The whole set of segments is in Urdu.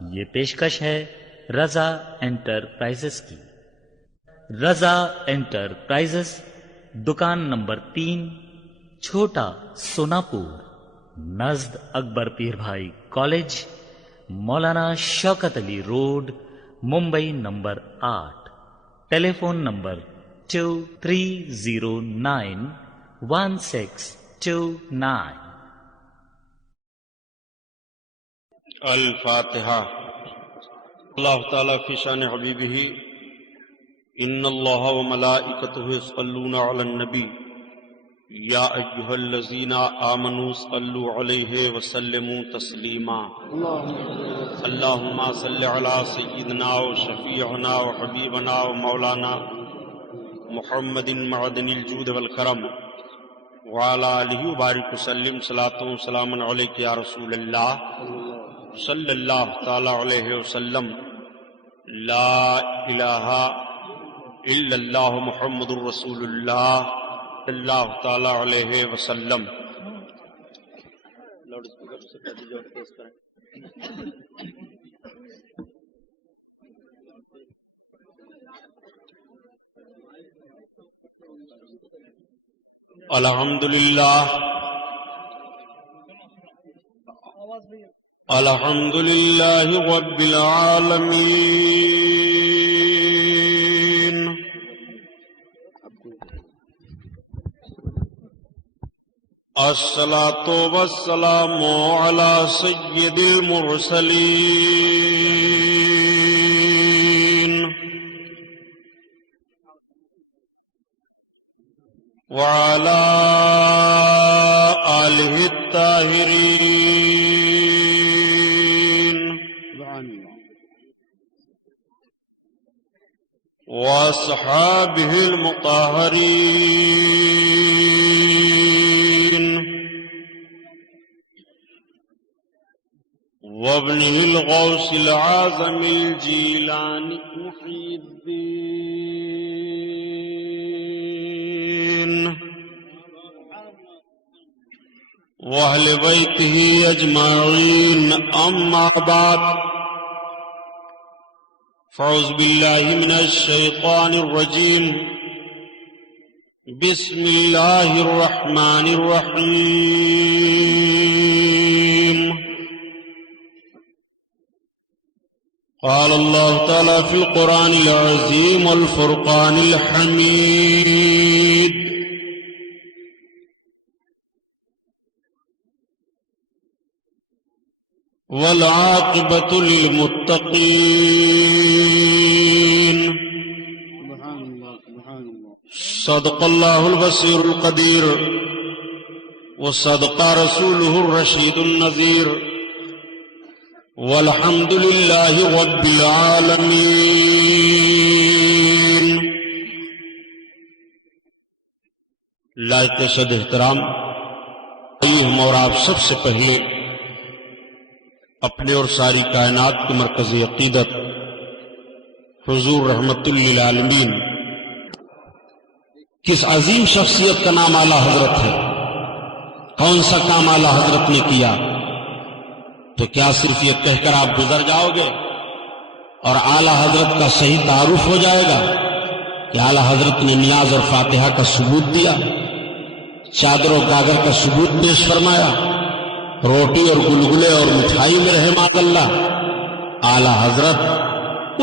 یہ پیشکش ہے رضا انٹرپرائزز کی۔ رضا انٹرپرائزز، دکان نمبر 3، چھوٹا سوناپور، نزد اکبر پیر بھائی کالج، مولانا شوکت علی روڈ، ممبئی نمبر 8۔ ٹیلی فون نمبر 23091629۔ الفاتحہ۔ اللہ تعالیٰ فی شان حبیبہ ان اللہ وملائکتہ یصلون علی النبی یا ایہا الذین آمنوا صلوا علیہ وسلموا تسلیما۔ اللہم صل علی سیدنا و شفیعنا و حبیبنا و مولانا محمد معدن الجود والکرم وعلی آلہ وبارک وسلم صلاۃ و سلام علیک یا رسول اللہ صلی اللہ تعالی علیہ وسلم۔ لا الہ الا اللہ محمد الرسول اللہ صلی اللہ تعالی علیہ وسلم۔ الحمدللہ الحمدللہ رب العالمین، الصلاۃ والسلام علی سید المرسلین وعلی آلہ الطاہرین واصحابہ المطہرین وابنہ الغوث العظم الجیلانی محی الدین واہل بیتہ اجمعین، اما بعد فاعوذ باللہ من الشیطان الرجیم، بسم اللہ الرحمن الرحیم۔ قال اللہ تعالی فی القرآن العظیم والفرقان الحمید، والعاقبۃ للمتقین۔ صدق اللہ البصیر القدیر وصدق رسولہ الرشید النذیر، والحمد للہ رب العالمین۔ لائق صد احترام، ہم اور آپ سب سے پہلے اپنے اور ساری کائنات کی مرکزی عقیدت حضور رحمت للعالمین کس عظیم شخصیت کا نام اعلیٰ حضرت ہے، کون سا کام اعلیٰ حضرت نے کیا، تو کیا صرف یہ کہہ کر آپ گزر جاؤ گے اور اعلیٰ حضرت کا صحیح تعارف ہو جائے گا کہ اعلیٰ حضرت نے نیاز اور فاتحہ کا ثبوت دیا، چادر و گاگر کا ثبوت پیش فرمایا، روٹی اور گلگلے اور مٹھائی میں رہے معاذ اللہ۔ اعلیٰ حضرت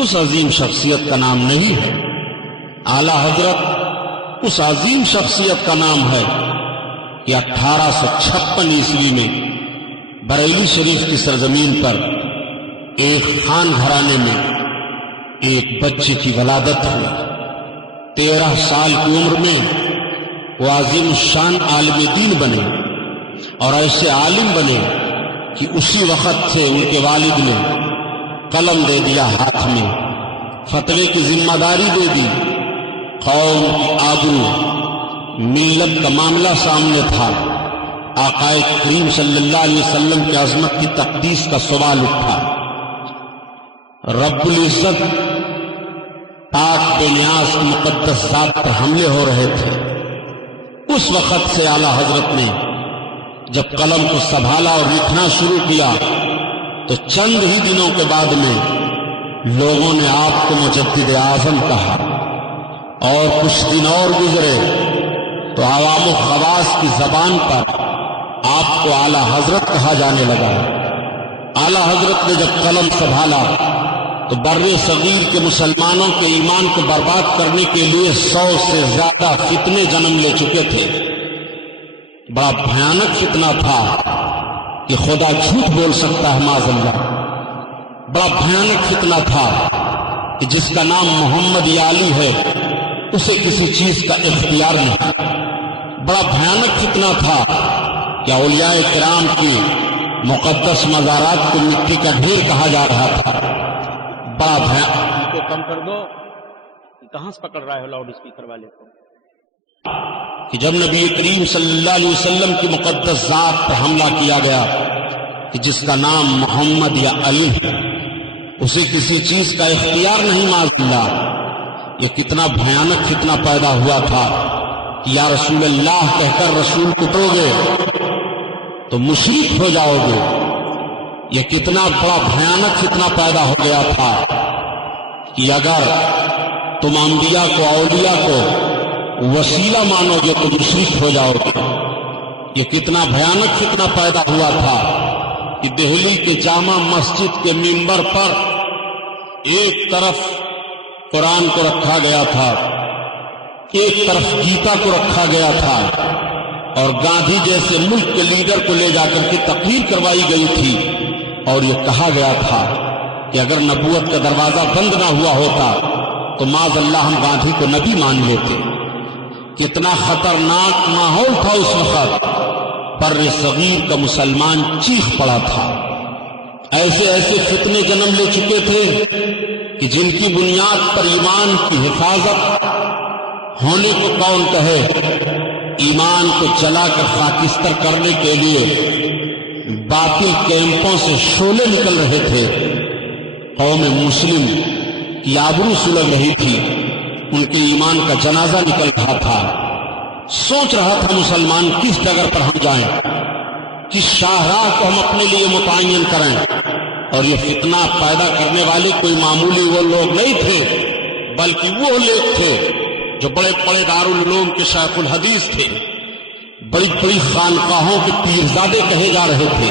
اس عظیم شخصیت کا نام نہیں ہے، اعلیٰ حضرت اس عظیم شخصیت کا نام ہے کہ 1856 عیسوی میں بریلی شریف کی سرزمین پر ایک خان گھرانے میں ایک بچے کی ولادت ہوئی۔ 13 سال کی عمر میں وہ عظیم الشان عالم دین بنے اور ایسے عالم بنے کہ اسی وقت سے ان کے والد نے قلم دے دیا ہاتھ میں، فتوے کی ذمہ داری دے دی، قوم کی آبرو ملت کا معاملہ سامنے تھا، آقا کریم صلی اللہ علیہ وسلم کی عظمت کی تقدیس کا سوال اٹھا، رب العزت پاک بے نیاز کی مقدس ذات پر حملے ہو رہے تھے۔ اس وقت سے اعلیٰ حضرت نے جب قلم کو سنبھالا اور لکھنا شروع کیا تو چند ہی دنوں کے بعد میں لوگوں نے آپ کو مجدد اعظم کہا، اور کچھ دن اور گزرے تو عوام و خواص کی زبان پر آپ کو اعلی حضرت کہا جانے لگا۔ اعلی حضرت نے جب قلم سنبھالا تو بر صغیر کے مسلمانوں کے ایمان کو برباد کرنے کے لیے 100 سے زیادہ فتنے جنم لے چکے تھے۔ بڑا بھیانک فتنہ تھا کہ خدا جھوٹ بول سکتا ہے معاذ اللہ۔ بڑا بھیانک فتنہ تھا کہ جس کا نام محمد یا علی ہے اسے کسی چیز کا اختیار نہیں۔ بڑا بھیانک فتنہ تھا کہ اولیاء کرام کی مقدس مزارات کو مٹی کا ڈھیر کہا جا رہا تھا۔ بڑا بھیانک، کو کم کر دو، کہاں سے پکڑ رہا ہے لاؤڈ اسپیکر والے کو، کہ جب نبی کریم صلی اللہ علیہ وسلم کی مقدس ذات پر حملہ کیا گیا کہ جس کا نام محمد یا علی ہے اسے کسی چیز کا اختیار نہیں معاذ اللہ، یہ کتنا بھیانک فتنہ پیدا ہوا تھا کہ یا رسول اللہ کہہ کر رسول کٹو گے تو مشرک ہو جاؤ گے۔ یہ کتنا بڑا بھیانک فتنہ پیدا ہو گیا تھا کہ اگر تم انبیاء کو، اولیاء کو وسیلہ مانو گے تو مشرک ہو جاؤ گے۔ یہ کتنا بھیانک فتنہ پیدا ہوا تھا کہ دہلی کے جامع مسجد کے منبر پر ایک طرف قرآن کو رکھا گیا تھا، ایک طرف گیتا کو رکھا گیا تھا، اور گاندھی جیسے ملک کے لیڈر کو لے جا کر کے تقریر کروائی گئی تھی، اور یہ کہا گیا تھا کہ اگر نبوت کا دروازہ بند نہ ہوا ہوتا تو معاذ اللہ ہم گاندھی کو نبی مان لیتے۔ کتنا خطرناک ماحول تھا اس وقت، بر صغیر کا مسلمان چیخ پڑا تھا۔ ایسے ایسے فتنے جنم لے چکے تھے کہ جن کی بنیاد پر ایمان کی حفاظت ہونے کو کون کہے، ایمان کو جلا کر خاکستر کرنے کے لیے باطل کیمپوں سے شعلے نکل رہے تھے۔ قوم مسلم کی آبرو سلگ رہی تھی، ان کے ایمان کا جنازہ نکل رہا تھا۔ سوچ رہا تھا مسلمان کس ڈگر پر ہم جائیں، کس شاہراہ کو ہم اپنے لیے متعین کریں، اور یہ فتنہ پیدا کرنے والے کوئی معمولی وہ لوگ نہیں تھے، بلکہ وہ لوگ تھے جو بڑے بڑے دارالعلوم کے شیخ الحدیث تھے، بڑی بڑی خانقاہوں کے پیرزادے کہے جا رہے تھے،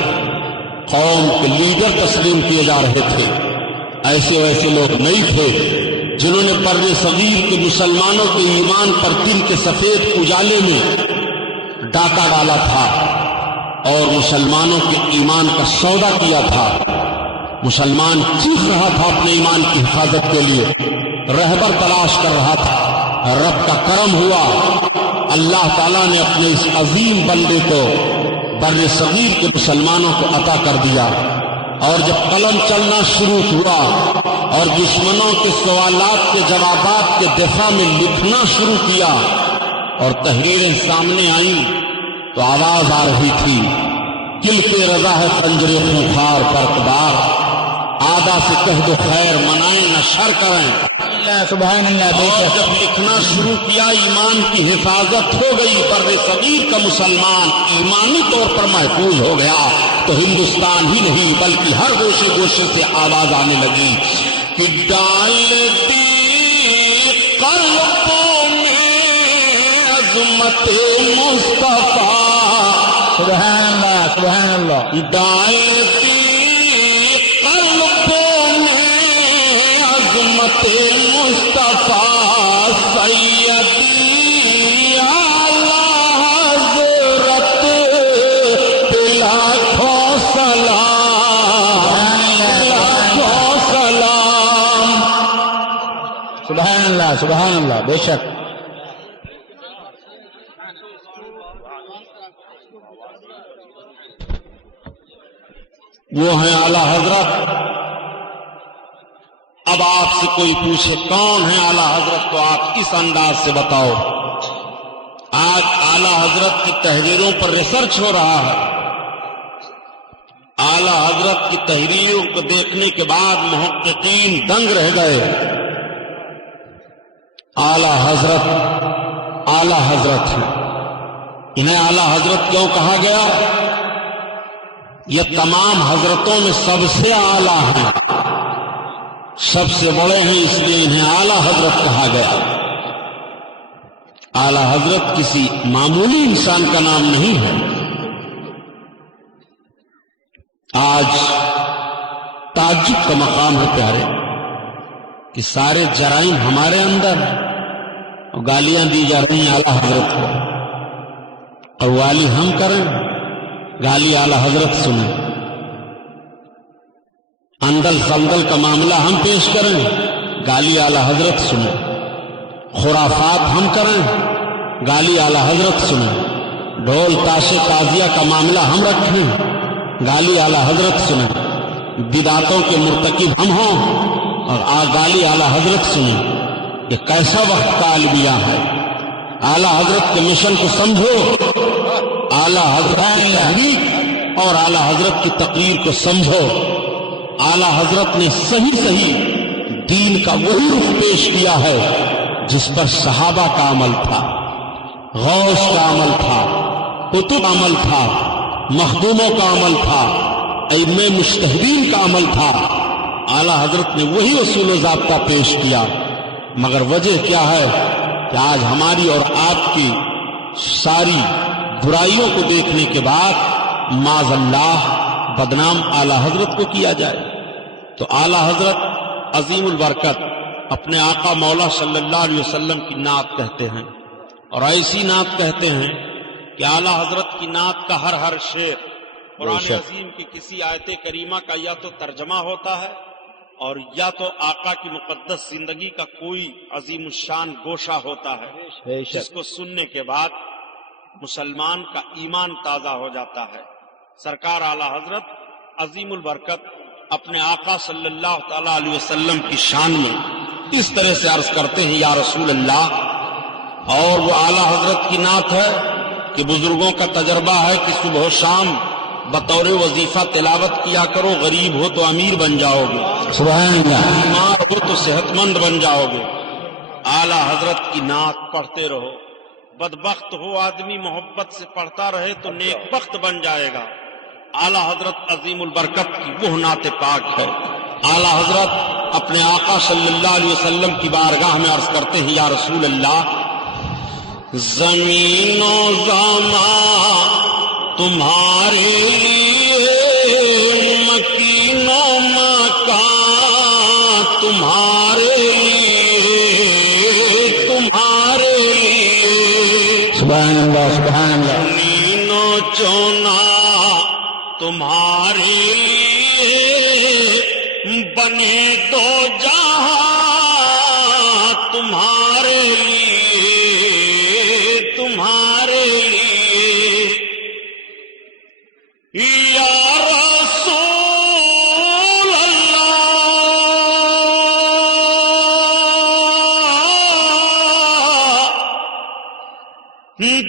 قوم کے لیڈر تسلیم کیے جا رہے تھے۔ ایسے ویسے لوگ نہیں تھے جنہوں نے بر صغیر کے مسلمانوں کے ایمان پر دن کے سفید اجالے میں ڈاکہ ڈالا تھا اور مسلمانوں کے ایمان کا سودا کیا تھا۔ مسلمان چیخ رہا تھا اپنے ایمان کی حفاظت کے لیے، رہبر تلاش کر رہا تھا۔ رب کا کرم ہوا، اللہ تعالیٰ نے اپنے اس عظیم بندے کو بر صغیر کے مسلمانوں کو عطا کر دیا، اور جب قلم چلنا شروع ہوا اور دشمنوں کے سوالات کے جوابات کے دفاع میں لکھنا شروع کیا اور تحریریں سامنے آئیں تو آواز آ رہی تھی، کل پہ رضا ہے خنجر خونخوار برقدار، آدھا سے کہہ دو خیر منائیں نہ شر کریں۔ سبحان اللہ۔ اور جب لکھنا شروع کیا ایمان کی حفاظت ہو گئی، بر صغیر کا مسلمان ایمانی طور پر محفوظ ہو گیا، تو ہندوستان ہی نہیں بلکہ ہر گوشے گوشے سے آواز آنے لگی کہ ڈالتی قلبوں میں عظمت مصطفیٰ، سبحان اللہ سبحان اللہ۔ ڈالتی قلبوں میں عظمت مصطفیٰ، سیدی اعلی حضرت پہ لاکھوں سلام، لاکھوں سلام۔ سبحان اللہ سبحان اللہ، بے شک۔ وہ ہیں اعلی حضرت۔ اب آپ سے کوئی پوچھے کون ہے اعلی حضرت تو آپ اس انداز سے بتاؤ۔ آج اعلی حضرت کی تحریروں پر ریسرچ ہو رہا ہے، اعلی حضرت کی تحریروں کو دیکھنے کے بعد محققین دنگ رہ گئے۔ اعلی حضرت ہیں، انہیں اعلی حضرت کیوں کہا گیا؟ یہ تمام حضرتوں میں سب سے اعلیٰ ہیں، سب سے بڑے ہیں، اس لیے انہیں اعلیٰ حضرت کہا گیا۔ اعلیٰ حضرت کسی معمولی انسان کا نام نہیں ہے۔ آج تعجب کا مقام ہے پیارے کہ سارے جرائم ہمارے اندر ہیں اور گالیاں دی جا رہی ہیں اعلیٰ حضرت کو، قوالی ہم کریں، گالی اعلیٰ حضرت سنیں، اندل سندل کا معاملہ ہم پیش کریں، گالی اعلیٰ حضرت سنیں، خرافات ہم کریں، گالی اعلیٰ حضرت سنیں، ڈھول تاشے تازیہ کا معاملہ ہم رکھیں، گالی اعلیٰ حضرت سنیں، بدعتوں کے مرتکب ہم ہوں اور گالی اعلیٰ حضرت سنیں۔ یہ کیسا وقت کا المیہ ہے؟ اعلیٰ حضرت کے مشن کو سمجھو، اعلیٰ حضرت کی تحریک اور اعلیٰ حضرت کی تقریر کو سمجھو۔ اعلیٰ حضرت نے صحیح دین کا وہی رخ پیش کیا ہے جس پر صحابہ کا عمل تھا، غوث کا عمل تھا، قطب کا عمل تھا، مخدوموں کا عمل تھا، ائمہ مجتہدین کا عمل تھا۔ اعلیٰ حضرت نے وہی اصول و ضابطہ پیش کیا، مگر وجہ کیا ہے کہ آج ہماری اور آپ کی ساری برائیوں کو دیکھنے کے بعد معاذ اللہ بدنام اعلیٰ حضرت کو کیا جائے۔ تو اعلیٰ حضرت عظیم البرکت اپنے آقا مولا صلی اللہ علیہ وسلم کی نعت کہتے ہیں، اور ایسی نعت کہتے ہیں کہ اعلیٰ حضرت کی نعت کا ہر شعر قرآن عظیم کی کسی آیت کریمہ کا یا تو ترجمہ ہوتا ہے اور یا تو آقا کی مقدس زندگی کا کوئی عظیم الشان گوشہ ہوتا ہے، جس کو سننے کے بعد مسلمان کا ایمان تازہ ہو جاتا ہے۔ سرکار اعلیٰ حضرت عظیم البرکت اپنے آقا صلی اللہ تعالی علیہ وسلم کی شان میں اس طرح سے عرض کرتے ہیں، یا رسول اللہ، اور وہ اعلیٰ حضرت کی نعت ہے کہ بزرگوں کا تجربہ ہے کہ صبح و شام بطور وظیفہ تلاوت کیا کرو، غریب ہو تو امیر بن جاؤ گے، سبحان اللہ، بیمار ہو تو صحت مند بن جاؤ گے۔ اعلیٰ حضرت کی نعت پڑھتے رہو، بدبخت ہو آدمی محبت سے پڑھتا رہے تو نیک بخت بن جائے گا۔ اعلیٰ حضرت عظیم البرکت کی وہ نعت پاک ہے۔ اعلیٰ حضرت اپنے آقا صلی اللہ علیہ وسلم کی بارگاہ میں عرض کرتے ہیں، یا رسول اللہ، زمین و زمان تمہارے لیے، مکین و مکان تمہارے لیے، تمہارے لیے، سبحان اللہ، سبحان اللہ، زمین و چونا تمہارے لیے، بنے دو جہاں تمہارے لیے، تمہارے لیے، یا رسول اللہ،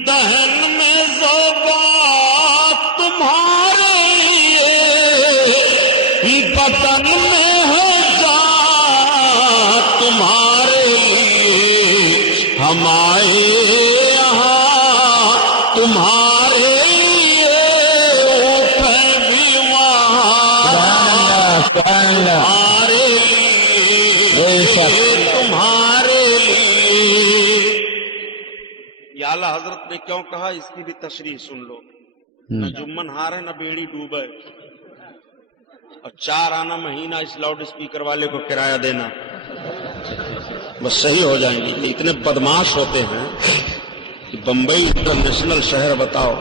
دہن میں زبان تمہارے لیے، بدن میں ہے جان تمہارے لیے، ہم آئے یہاں تمہارے لیے، اٹھے بھی وہاں سبحان اللہ، تمہارے لیے، تمہارے لیے۔ یہ اعلیٰ حضرت نے کیوں کہا، اس کی بھی تشریح سن لو۔ نہ جمن ہارے نہ بیڑی ڈوبے، اور 4 آنا مہینہ اس لاؤڈ اسپیکر والے کو کرایہ دینا، بس صحیح ہو جائیں گے۔ یہ اتنے بدماش ہوتے ہیں کہ بمبئی انٹرنیشنل شہر بتاؤ،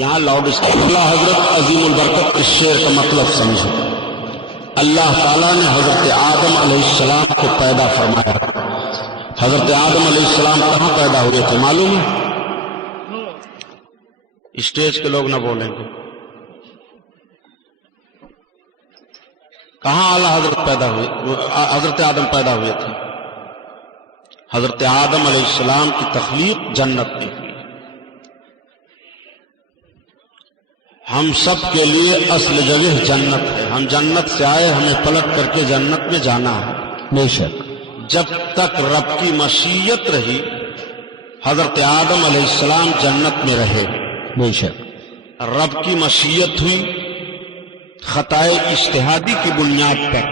یہاں لاؤڈ اسپیکر۔ اللہ حضرت عظیم البرکت اس شعر کا مطلب سمجھو۔ اللہ تعالیٰ نے حضرت آدم علیہ السلام کو پیدا فرمایا۔ حضرت آدم علیہ السلام کہاں پیدا ہوئے تھے معلوم ہے؟ اسٹیج کے لوگ نہ بولیں گے۔ کہاں اعلیٰ حضرت پیدا ہوئے؟ حضرت آدم پیدا ہوئے تھے۔ حضرت آدم علیہ السلام کی تخلیق جنت میں ہوئی۔ ہم سب کے لیے اصل جگہ جنت ہے، ہم جنت سے آئے، ہمیں پلٹ کر کے جنت میں جانا ہے۔ بے شک، جب تک رب کی مشیت رہی حضرت آدم علیہ السلام جنت میں رہے، بے شک، رب کی مشیت ہوئی خطائے اجتہادی کی بنیاد پر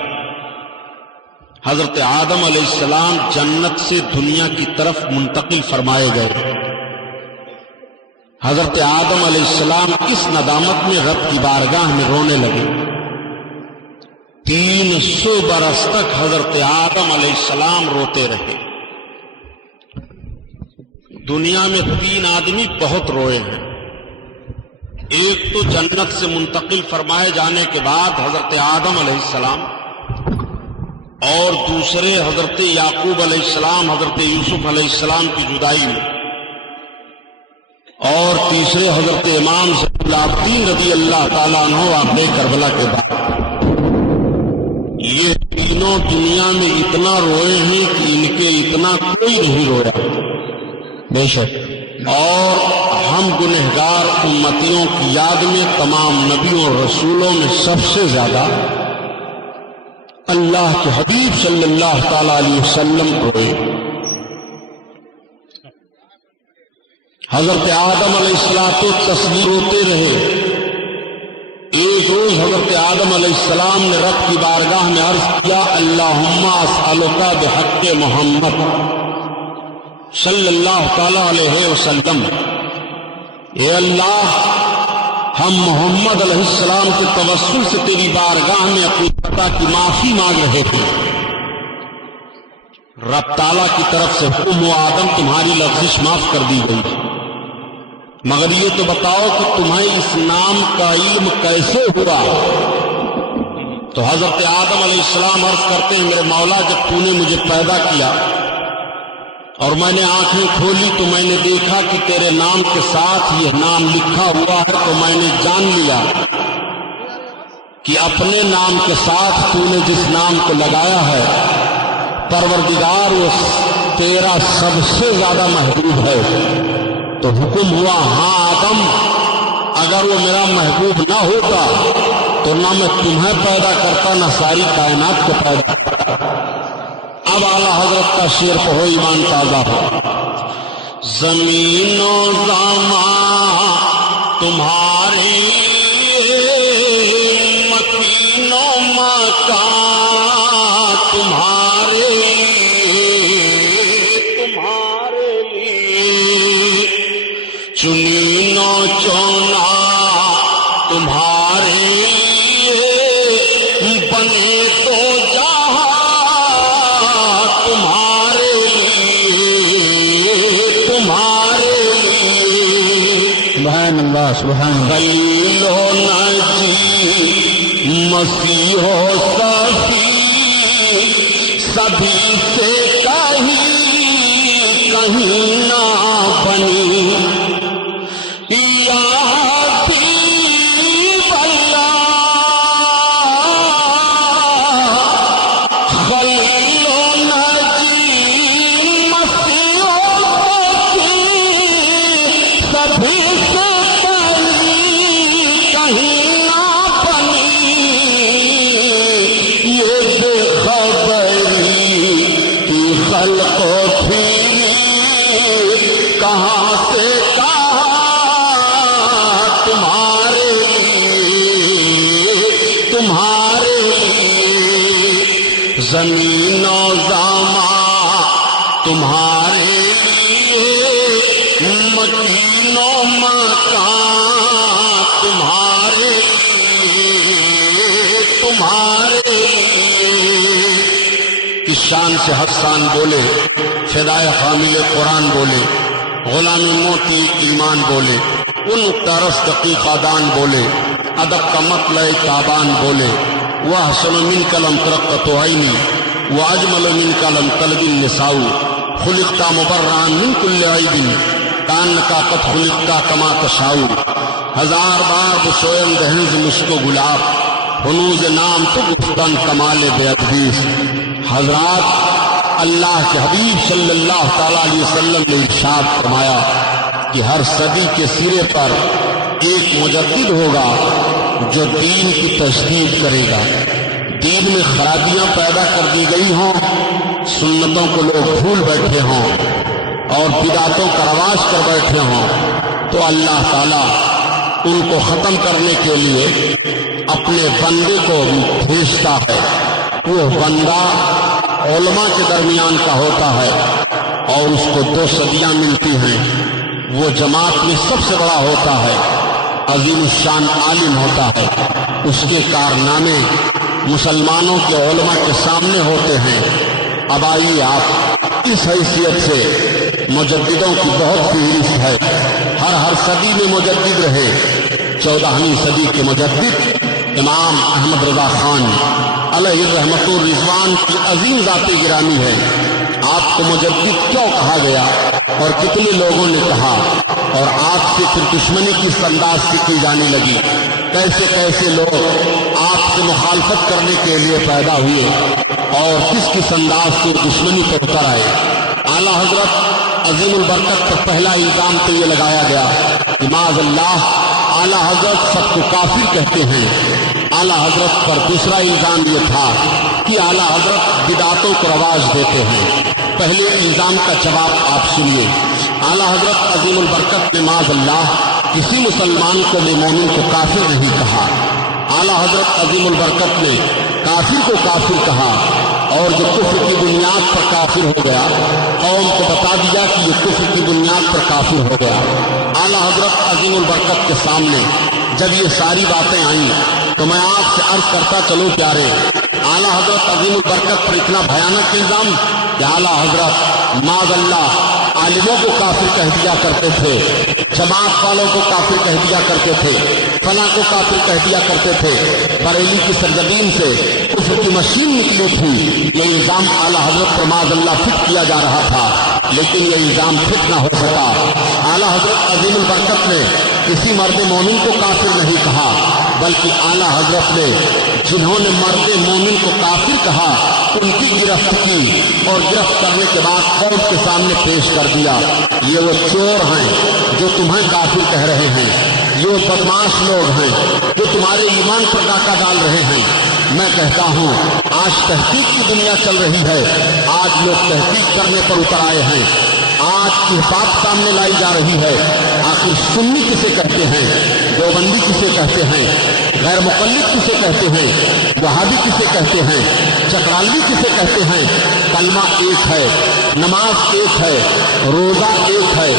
حضرت آدم علیہ السلام جنت سے دنیا کی طرف منتقل فرمائے گئے۔ حضرت آدم علیہ السلام اس ندامت میں رب کی بارگاہ میں رونے لگے۔ 300 برس تک حضرت آدم علیہ السلام روتے رہے۔ دنیا میں 3 آدمی بہت روئے ہیں۔ ایک تو جنت سے منتقل فرمائے جانے کے بعد حضرت آدم علیہ السلام، اور دوسرے حضرت یعقوب علیہ السلام حضرت یوسف علیہ السلام کی جدائی میں، اور تیسرے حضرت امام زین العابدین رضی اللہ تعالیٰ عنہ واقعہ کربلا کے بعد۔ یہ تینوں دنیا میں اتنا روئے ہیں کہ ان کے اتنا کوئی نہیں رویا۔ بے شک، اور ہم گنہگار امتیوں کی یاد میں تمام نبیوں اور رسولوں میں سب سے زیادہ اللہ کے حبیب صلی اللہ تعالی علیہ وسلم روئے۔ حضرت آدم علیہ السلام روتے رہے۔ ایک روز حضرت آدم علیہ السلام نے رب کی بارگاہ میں عرض کیا، اللہم اسألک بحق محمد صلی اللہ تعالی علیہ وسلم، اے اللہ، ہم محمد علیہ السلام کے توسل سے تیری بارگاہ میں اپنی خطا کی معافی مانگ رہے تھے۔ رب تعالیٰ کی طرف سے حکم ہوا، آدم تمہاری لغزش معاف کر دی گئی، مگر یہ تو بتاؤ کہ تمہیں اس نام کا علم کیسے ہوا؟ تو حضرت آدم علیہ السلام عرض کرتے ہیں، میرے مولا، جب تو نے مجھے پیدا کیا اور میں نے آنکھیں کھولی تو میں نے دیکھا کہ تیرے نام کے ساتھ یہ نام لکھا ہوا ہے، تو میں نے جان لیا کہ اپنے نام کے ساتھ تو نے جس نام کو لگایا ہے، پروردگار وہ تیرا سب سے زیادہ محبوب ہے۔ تو حکم ہوا، ہاں آدم، اگر وہ میرا محبوب نہ ہوتا تو نہ میں تمہیں پیدا کرتا نہ ساری کائنات کو پیدا کرتا۔ اب اعلیٰ حضرت کا شعر پڑھو، ایمان تازہ ہو۔ زمین و زمان تمہارے مکین و مکان تمہارے لیے، چنین و چونا تمہارے لیے، بنے تو سبحان اللہ۔ خلیل و نجی مسیح و صفی، سبھی سے کہیں نہ بنی، یا حبیب اللہ، خلیل و نجی مسیح و صفی، سبھی سے زمین و زمان تمہارے لیے، مکین و مکان تمہارے لیے۔ اس شان سے حسان بولے، فدائے حامل قرآن بولے، غلام موتی ایمان بولے، ان طرز دقیقہ دان بولے، ادب کا مطلع تابان بولے، وَأَحْسَنُ مِنْكَ لَمْ تَرَقَّتُ عَيْنِي وَأَجْمَلُ مِنْكَ لَمْ تَلِدِ النِّسَاءُ خُلِقْتَ مُبَرَّأً مِنْ كُلِّ عَيْبٍ كَأَنَّكَ قَدْ خُلِقْتَ كَمَا تَشَاءُ۔ ہزار بار بسویم دہنز مشک و گلاب، ہنوز نام تو گفتن کمال بے ادبیس۔ حضرات، اللہ کے حبیب صلی اللہ تعالی علیہ وسلم نے ارشاد فرمایا کہ ہر صدی کے سرے پر ایک مجدد ہوگا جو دین کی تجدید کرے گا۔ دین میں خرابیاں پیدا کر دی گئی ہوں، سنتوں کو لوگ بھول بیٹھے ہوں اور بدعتوں کا رواج کر بیٹھے ہوں، تو اللہ تعالیٰ ان کو ختم کرنے کے لیے اپنے بندے کو بھیجتا ہے. وہ بندہ علماء کے درمیان کا ہوتا ہے اور اس کو 2 صدیاں ملتی ہیں. وہ جماعت میں سب سے بڑا ہوتا ہے، عظیم الشان عالم ہوتا ہے. اس کے کارنامے مسلمانوں کے علماء کے سامنے ہوتے ہیں. اب آئیے آپ اس حیثیت سے مجددوں کی بہت فہرست ہے. ہر صدی میں مجدد رہے. 14ویں صدی کے مجدد امام احمد رضا خان علیہ الرحمۃ الرضوان کی عظیم ذات گرامی ہے. آپ کو مجدد کیوں کہا گیا اور کتنے لوگوں نے کہا، اور آپ سے پھر دشمنی کس انداز سے کی جانے لگی، کیسے کیسے لوگ آپ سے مخالفت کرنے کے لیے پیدا ہوئے اور کس کس انداز سے دشمنی پر اتر آئے. اعلیٰ حضرت عظیم البرکت پر پہلا الزام تو یہ لگایا گیا کہ معاذ اللہ اعلیٰ حضرت سب کو کافر کہتے ہیں. اعلیٰ حضرت پر دوسرا الزام یہ تھا کہ اعلیٰ حضرت بدعتوں کو رواج دیتے ہیں. پہلے الزام کا جواب آپ سنیے. اعلیٰ حضرت عظیم البرکت نے معاذ اللہ کسی مسلمان کو مومن کو کافر نہیں کہا. اعلیٰ حضرت عظیم البرکت نے کافر کو کافر کہا، اور جو کفر کی بنیاد پر کافر ہو گیا قوم کو بتا دیا کہ یہ کفر کی بنیاد پر کافر ہو گیا. اعلیٰ حضرت عظیم البرکت کے سامنے جب یہ ساری باتیں آئیں تو میں آپ سے عرض کرتا چلوں پیارے، اعلیٰ حضرت عظیم البرکت پر اتنا بھیانک الزام کہ اعلیٰ حضرت معاذ اللہ عالموں کو کافر کہہ دیا کرتے تھے، جماعت والوں کو کافر کہہ دیا کرتے تھے، فلاں کو کافر کہہ دیا کرتے تھے. بریلی کی سرزمین سے کفر کی مشین نکلی تھی. یہ الزام اعلیٰ حضرت پر معاذ اللہ فٹ کیا جا رہا تھا، لیکن یہ الزام فٹ نہ ہو سکا. اعلیٰ حضرت عظیم البرکت نے کسی مرد مومن کو کافر نہیں کہا، بلکہ اعلیٰ حضرت نے جنہوں نے مرد مومن کو کافر کہا ان کی گرفت کی اور گرفت کرنے کے بعد قوم کے سامنے پیش کر دیا. یہ وہ چور ہیں جو تمہیں کافر کہہ رہے ہیں، یہ وہ بدماش لوگ ہیں جو تمہارے ایمان پر ڈاکہ ڈال رہے ہیں. میں کہتا ہوں آج تحقیق کی دنیا چل رہی ہے، آج لوگ تحقیق کرنے پر اتر آئے ہیں، آج کی بات سامنے لائی جا رہی ہے. آخر سنی کسے کہتے ہیں، دیوبندی کسے کہتے ہیں، غیر مقلد کسے کہتے ہیں، وہابی کسے کہتے ہیں، چکرالوی کسے کہتے ہیں. کلمہ ایک ہے، نماز ایک ہے، روزہ ایک ہے،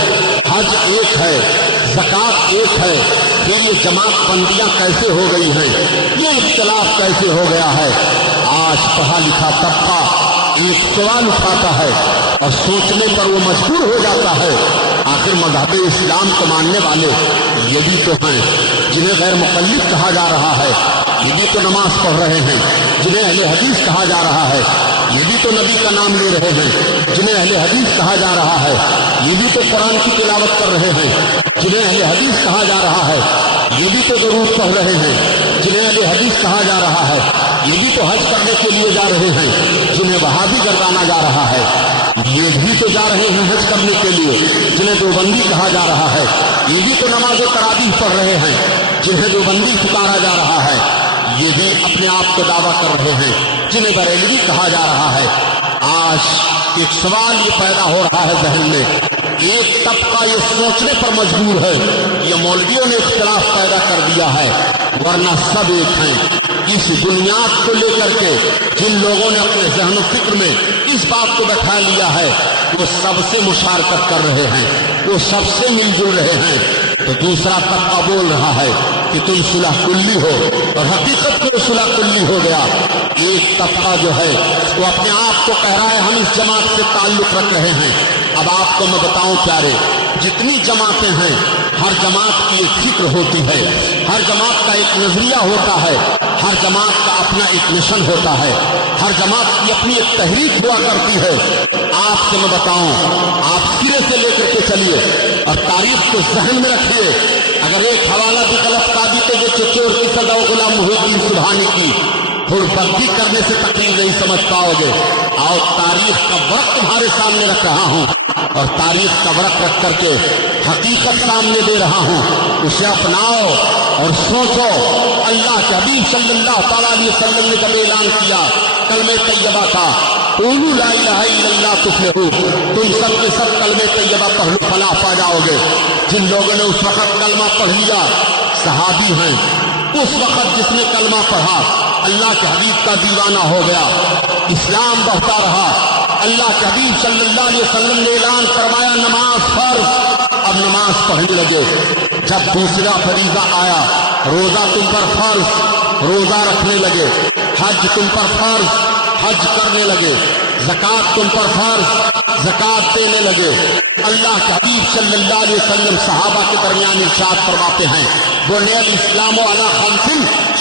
حج ایک ہے، زکوٰۃ ایک ہے. پھر یہ جماعت بندیاں کیسے ہو گئی ہیں، یہ اختلاف کیسے ہو گیا ہے. آج پڑھا لکھا طبقہ ایک سوال اٹھاتا ہے اور سوچنے پر وہ مجبور ہو جاتا ہے. آخر مذہب اسلام کو ماننے والے یہ بھی تو ہیں جنہیں غیر مقلد کہا جا رہا ہے، یہ بھی تو نماز پڑھ رہے ہیں. جنہیں اہل حدیث کہا جا رہا ہے یہ بھی تو نبی کا نام لے رہے ہیں. جنہیں اہل حدیث کہا جا رہا ہے یہ بھی تو قرآن کی تلاوت کر رہے ہیں. جنہیں اہل حدیث کہا جا رہا ہے یہ بھی تو درود پڑھ رہے ہیں. جنہیں اہل حدیث کہا جا رہا ہے یہ بھی تو حج کرنے کے لیے جا رہے ہیں. جنہیں وہابی گردانا جا رہا ہے یہ بھی تو جا رہے ہیں حج کرنے کے لیے. جنہیں دیوبندی کہا جا رہا ہے یہ بھی تو نماز تراویح پڑھ رہے ہیں. جنہیں دیوبندی پکارا جا رہا ہے یہ بھی اپنے آپ کو دعویٰ کر رہے ہیں. جنہیں بریلوی کہا جا رہا ہے. آج ایک سوال یہ پیدا ہو رہا ہے ذہن میں، ایک طبقہ یہ سوچنے پر مجبور ہے یہ مولویوں نے اختلاف پیدا کر دیا ہے، ورنہ سب ایک ہیں. اس بنیاد کو لے کر کے جن لوگوں نے اپنے ذہن و فکر میں اس بات کو بٹھا لیا ہے وہ سب سے مشارکت کر رہے ہیں، وہ سب سے مل جل رہے ہیں. تو دوسرا طبقہ بول رہا ہے کہ تم صلح کلی ہو، اور حقیقت میں صلح کلی ہو گیا. ایک طبقہ جو ہے وہ اپنے آپ کو کہہ رہا ہے ہم اس جماعت سے تعلق رکھ رہے ہیں. اب آپ کو میں بتاؤں پیارے، جتنی جماعتیں ہیں ہر جماعت کی ایک فکر ہوتی ہے، ہر جماعت کا ایک نظریہ ہوتا ہے، ہر جماعت کا اپنا ایک مشن ہوتا ہے، ہر جماعت کی اپنی ایک تحریک ہوا کرتی ہے. آپ سے میں بتاؤں، آپ سرے سے لے کر کے چلیے اور تاریخ کو ذہن میں رکھیے. اگر ایک حوالہ بھی غلط ثابت ہے کہ چور کی سزا غلام محی الدین سبحانی کی بردی کرنے سے تقریر نہیں سمجھ پاؤ گے. اور تاریخ کا ورق تمہارے سامنے رکھ رہا ہوں اور تاریخ کا ورق رکھ کر کے حقیقت سامنے دے رہا ہوں. اسے اپناؤ اور سوچو. اللہ کے حبیب صلی اللہ تعالیٰ علیہ وسلم نے جب اعلان کیا کلمہ طیبہ کا، قولوا لا الہ الا اللہ تفلحوا، تم سب کے سب کلمہ طیبہ پڑھ لو فلاح پا جاؤ گے. جن لوگوں نے اس وقت کلمہ پڑھ لیا صحابی ہیں، اس وقت جس نے کلمہ پڑھا اللہ کے حبیب کا دیوانہ ہو گیا، اسلام بڑھتا رہا۔ اللہ کے حبیب صلی اللہ علیہ وسلم نے اعلان فرمایا نماز فرض، اب نماز پڑھنے لگے۔ جب دوسرا فریضہ آیا روزہ تم پر فرض، روزہ رکھنے لگے۔ حج تم پر فرض، حج کرنے لگے۔ زکوٰۃ تم پر فرض، زکوٰۃ دینے لگے۔ اللہ کے حبیب صلی اللہ علیہ وسلم صحابہ کے درمیان ارشاد فرماتے ہیں بنی الاسلام علی خمس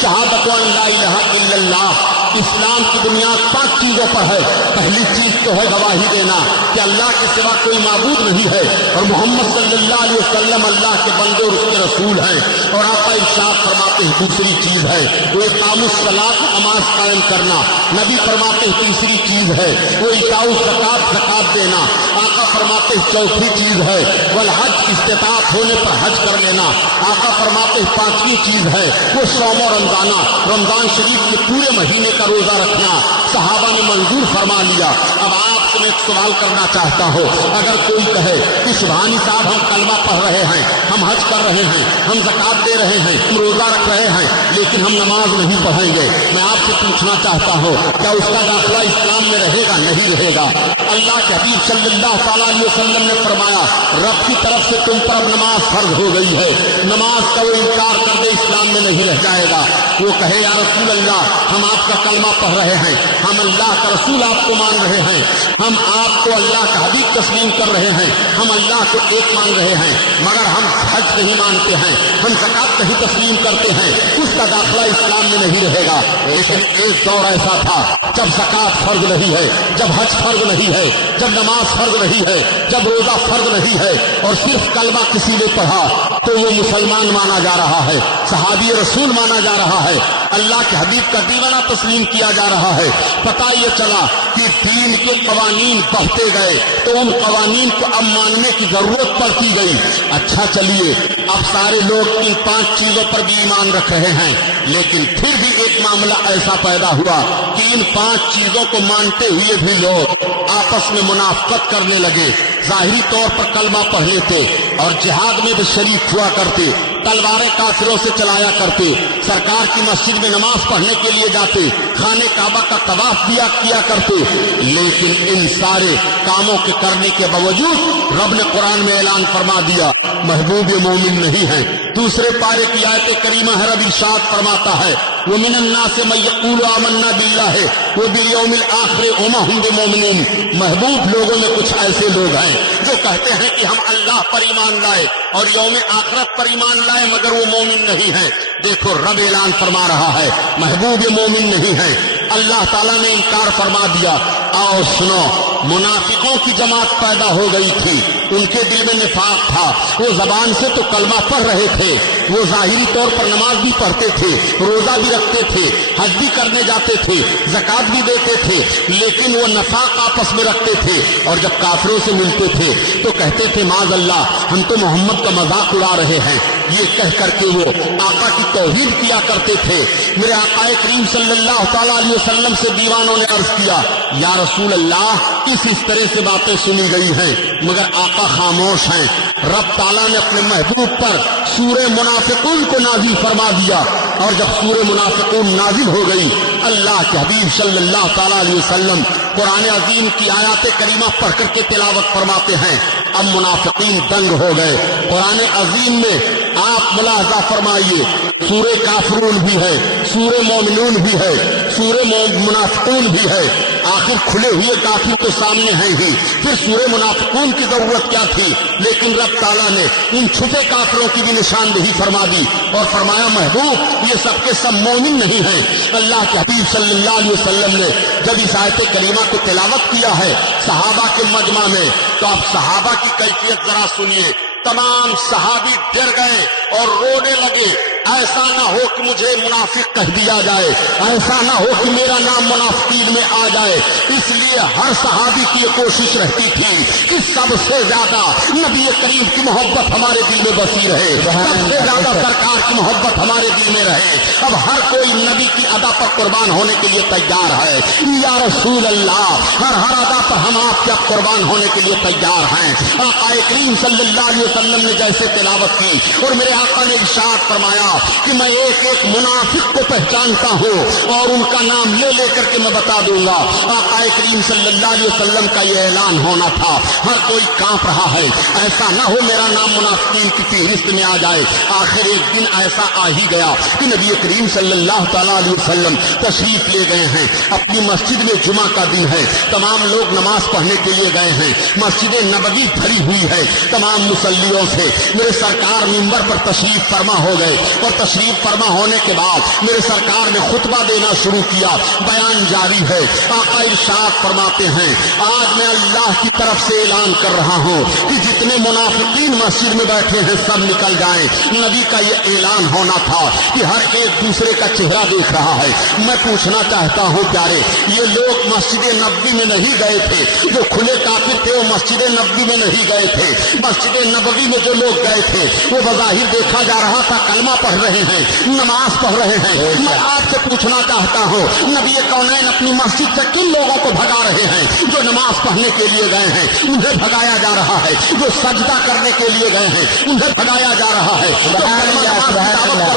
شہادت ان لا الہ الا اللہ، اسلام کی بنیاد 5 چیزوں پر ہے۔ پہلی چیز تو ہے گواہی دینا کہ اللہ کے سوا کوئی معبود نہیں ہے اور محمد صلی اللہ علیہ وسلم اللہ کے بندے اور اس کے رسول ہیں۔ اور آقا ارشاد فرماتے ہیں دوسری چیز ہے وہ اقام الصلاۃ، نماز قائم کرنا۔ نبی فرماتے ہیں تیسری چیز ہے وہ ایتاء الزکوٰۃ، زکوٰۃ دینا۔ آقا فرماتے ہیں چوتھی چیز ہے والحج، استطاعت ہونے پر حج کر لینا۔ آقا فرماتے ہیں 5ویں چیز ہے وہ صوم و رمضانہ، رمضان شریف کے پورے مہینے کا روزہ رکھنا۔ صحابہ نے منظور فرما لیا۔ اب آپ سے میں ایک سوال کرنا چاہتا ہوں، اگر کوئی کہے کہ سبحانی صاحب ہم کلمہ پڑھ رہے ہیں، ہم حج کر رہے ہیں، ہم زکوٰۃ دے رہے ہیں، ہم روزہ رکھ رہے ہیں، لیکن ہم نماز نہیں پڑھیں گے، میں آپ سے پوچھنا چاہتا ہوں کیا اس کا داخلہ اسلام میں رہے گا؟ نہیں رہے گا۔ اللہ کے حبیب صلی اللہ تعالیٰ علیہ وسلم نے فرمایا رب کی طرف سے تم پر اب نماز فرض ہو گئی ہے، نماز کا وہ انکار کر دے اسلام میں نہیں رہ جائے گا۔ وہ کہے یا رسول اللہ ہم آپ کا کلمہ پڑھ رہے ہیں، ہم اللہ کا رسول آپ کو مان رہے ہیں، ہم آپ کو اللہ کا حبیب تسلیم کر رہے ہیں، ہم اللہ کو ایک مان رہے ہیں، مگر ہم حج نہیں مانتے ہیں، ہم زکوٰۃ نہیں تسلیم کرتے ہیں، اس کا داخلہ اسلام میں نہیں رہے گا۔ لیکن ایک دور ایسا تھا جب زکوٰۃ فرض نہیں ہے، جب حج فرض نہیں ہے، جب نماز فرض نہیں ہے، جب روزہ فرض نہیں ہے، اور صرف کلمہ کسی نے پڑھا تو وہ مسلمان مانا جا رہا ہے، صحابی رسول مانا جا رہا ہے، اللہ کے حبیب کا دیوانہ تسلیم کیا جا رہا ہے۔ پتہ یہ چلا کہ دین کے قوانین بڑھتے گئے تو ان قوانین کو اب ماننے کی ضرورت پڑتی گئی۔ اچھا چلیے اب سارے لوگ ان 5 چیزوں پر بھی ایمان رکھ رہے ہیں، لیکن پھر بھی ایک معاملہ ایسا پیدا ہوا کہ ان 5 چیزوں کو مانتے ہوئے بھی لوگ آپس میں منافقت کرنے لگے۔ ظاہری طور پر کلمہ پڑھ لیتے اور جہاد میں بھی شریک ہوا کرتے، تلواریں کافروں سے چلایا کرتے، سرکار کی مسجد میں نماز پڑھنے کے لیے جاتے، خانہ کعبہ کا طواف کیا کرتے، لیکن ان سارے کاموں کے کرنے کے باوجود رب نے قرآن میں اعلان فرما دیا محبوب مومن نہیں ہیں۔ دوسرے پارے کی آیت کریمہ ہے رب ارشاد فرماتا ہے وَمِنَ النَّاسِ مَن يَقُولُ آمَنَّا بِاللَّهِ وَبِالْيَوْمِ الْآخِرِ وَمَا هُمْ بِمُؤْمِنِينَ۔ محبوب لوگوں میں کچھ ایسے لوگ ہیں جو کہتے ہیں کہ ہم اللہ پر ایمان لائے اور یوم آخرت پر ایمان لائے مگر وہ مومن نہیں ہیں۔ دیکھو رب اعلان فرما رہا ہے محبوب مومن نہیں ہیں، اللہ تعالیٰ نے انکار فرما دیا۔ آؤ سنو، منافقوں کی جماعت پیدا ہو گئی تھی، ان کے دل میں نفاق تھا، وہ زبان سے تو کلمہ پڑھ رہے تھے، وہ ظاہری طور پر نماز بھی پڑھتے تھے، روزہ بھی رکھتے تھے، حج بھی کرنے جاتے تھے، زکوٰۃ بھی دیتے تھے، لیکن وہ نفاق آپس میں رکھتے تھے اور جب کافروں سے ملتے تھے تو کہتے تھے معاذ اللہ ہم تو محمد کا مذاق اڑا رہے ہیں، یہ کہہ کر کے وہ آقا کی توہین کیا کرتے تھے۔ میرے آقا کریم صلی اللہ تعالیٰ علیہ وسلم سے دیوانوں نے عرض کیا یا رسول اللہ اس طرح سے باتیں سنی گئی ہیں مگر آقا خاموش ہیں۔ رب تعالیٰ نے اپنے محبوب پر سورہ منافقون کو نازل فرما دیا اور جب سورہ منافقون نازل ہو گئی اللہ کے حبیب صلی اللہ تعالیٰ علیہ وسلم قرآن عظیم کی آیات کریمہ پڑھ کر کے تلاوت فرماتے ہیں۔ اب منافقین دنگ ہو گئے۔ قرآن عظیم میں آپ ملاحظہ فرمائیے سورہ کافرون بھی ہے، سورہ مومنون بھی ہے، سورہ منافقون بھی ہے، آخر کھلے ہوئے کافر تو سامنے ہیں ہی، پھر سورہ منافقون کی ضرورت کیا تھی؟ لیکن رب تعالیٰ نے ان چھپے کافروں کی بھی نشاندہی فرما دی اور فرمایا محبوب یہ سب کے سب مومن نہیں ہیں۔ اللہ کے حبیب صلی اللہ علیہ وسلم نے جب اس آیت کریمہ کو تلاوت کیا ہے صحابہ کے مجمع میں تو آپ صحابہ کی کیفیت ذرا سنیے۔ تمام صحابی ڈر گئے اور رونے لگے، ایسا نہ ہو کہ مجھے منافق کہہ دیا جائے، ایسا نہ ہو کہ میرا نام منافقین میں آ جائے۔ اس لیے ہر صحابی کی یہ کوشش رہتی تھی کہ سب سے زیادہ نبی کریم کی محبت ہمارے دل میں بسی رہے، سب سے زیادہ سرکار کی محبت ہمارے دل میں رہے۔ اب ہر کوئی نبی کی ادا پر قربان ہونے کے لیے تیار ہے۔ یا رسول اللہ ہر ادا پر ہم آپ کے قربان ہونے کے لیے تیار ہیں۔ آقا کریم صلی اللہ علیہ وسلم نے جیسے تلاوت کی اور میرے آقا نے ارشاد فرمایا کہ میں ایک ایک منافق کو پہچانتا ہوں اور ان کا نام لے لے کر کے میں بتا دوں گا. آقا کریم صلی اللہ علیہ وسلم کا یہ اعلان ہونا تھا. ہر کوئی کانپ رہا ہے, ایسا نہ ہو میرا نام منافقین کی فہرست میں آ جائے. آخر ایک دن ایسا آ ہی گیا کہ نبی کریم صلی اللہ تعالیٰ علیہ وسلم تشریف لے گئے ہیں. اپنی مسجد میں جمعہ کا دن ہے, تمام لوگ نماز پڑھنے کے لیے گئے ہیں. مسجد نبوی بھری ہوئی ہے تمام مصلیوں سے. میرے سرکار منبر پر تشریف فرما ہو گئے اور تشریف فرما ہونے کے بعد میرے سرکار نے خطبہ دینا شروع کیا. بیان جاری ہے. آقا ارشاد فرماتے ہیں, آج میں اللہ کی طرف سے اعلان کر رہا ہوں کہ جتنے منافقین مسجد میں بیٹھے ہیں سب نکل جائیں. نبی کا یہ اعلان ہونا تھا کہ ہر ایک دوسرے کا چہرہ دیکھ رہا ہے. میں پوچھنا چاہتا ہوں پیارے, یہ لوگ مسجد نبوی میں نہیں گئے تھے, جو کھلے کافر تھے وہ مسجد نبوی میں نہیں گئے تھے. مسجد نبوی میں جو لوگ گئے تھے وہ بظاہر دیکھا جا رہا تھا کلمہ پڑھ رہے ہیں, نماز پڑھ رہے ہیں. میں آپ سے پوچھنا چاہتا ہوں, نبی کونین اپنی مسجد سے کن لوگوں کو بھگا رہے ہیں؟ جو نماز پڑھنے کے لیے گئے ہیں انہیں بھگایا جا رہا ہے, جو سجدہ کرنے کے لیے گئے ہیں انہیں بھگایا جا رہا ہے, جو دعوت کر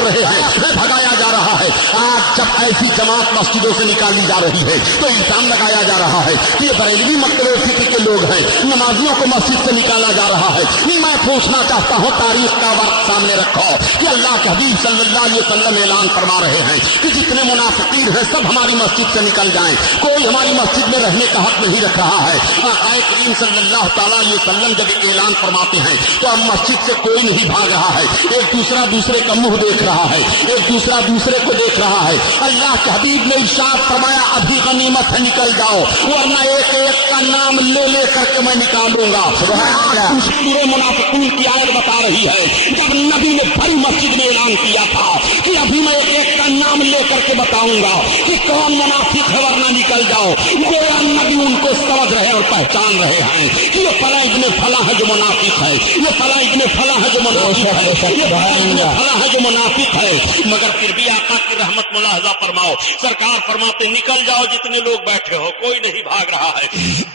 رہے ہیں انہیں بھگایا جا رہا ہے. آج جب ایسی جماعت مسجدوں سے نکالی جا رہی ہے تو الزام لگایا جا رہا ہے کہ یہ بریلوی مکتب فکر کے لوگ ہیں, نمازیوں کو مسجد سے نکالا جا رہا ہے. میں پوچھنا چاہتا ہوں, تاریخ کا وقت سامنے رکھو کہ اللہ کے حبیب صلی اللہ علیہ وسلم اعلان فرما رہے ہیں کہ جتنے منافقین ہیں سب ہماری مسجد سے نکل جائیں. کوئی ہماری مسجد میں رہنے کا حق نہیں رکھ رہا ہے. آقا کریم صلی اللہ تعالیٰ علیہ وسلم جب اعلان فرماتے ہیں تو اب مسجد سے کوئی نہیں بھاگ رہا ہے. ایک دوسرا دوسرے کا منہ دیکھ رہا ہے, ایک دوسرا دوسرے کو دیکھ رہا ہے. اللہ کے حبیب نے ارشاد فرمایا, ابھی غنیمت ہے نکل جاؤ ورنہ ایک ایک کا نام لے لے کر کے میں نکالوں گا. سورہ منافقون کی آیت بتا رہی ہے, جب نبی نے بڑی مسجد میں اعلان کیا تھا کہ ابھی میں ایک ایک کا نام لے کر کے بتاؤں گا کہ کون منافق ہے ورنہ نکل جاؤ. گویا نبی ان کو سمجھ رہے اور پہچان رہے ہیں کہ یہ فلاں ابن فلاں ہے جو منافق ہے, یہ فلاں ابن فلاں ہے جو منافق ہے, یہ فلاں ابن فلاں ہے جو منافق ہے. مگر پھر بھی آقا کی رحمت ملاحظہ فرماؤ, سرکار فرماتے نکل جاؤ جتنے لوگ بیٹھے ہو, کوئی نہیں بھاگ رہا ہے.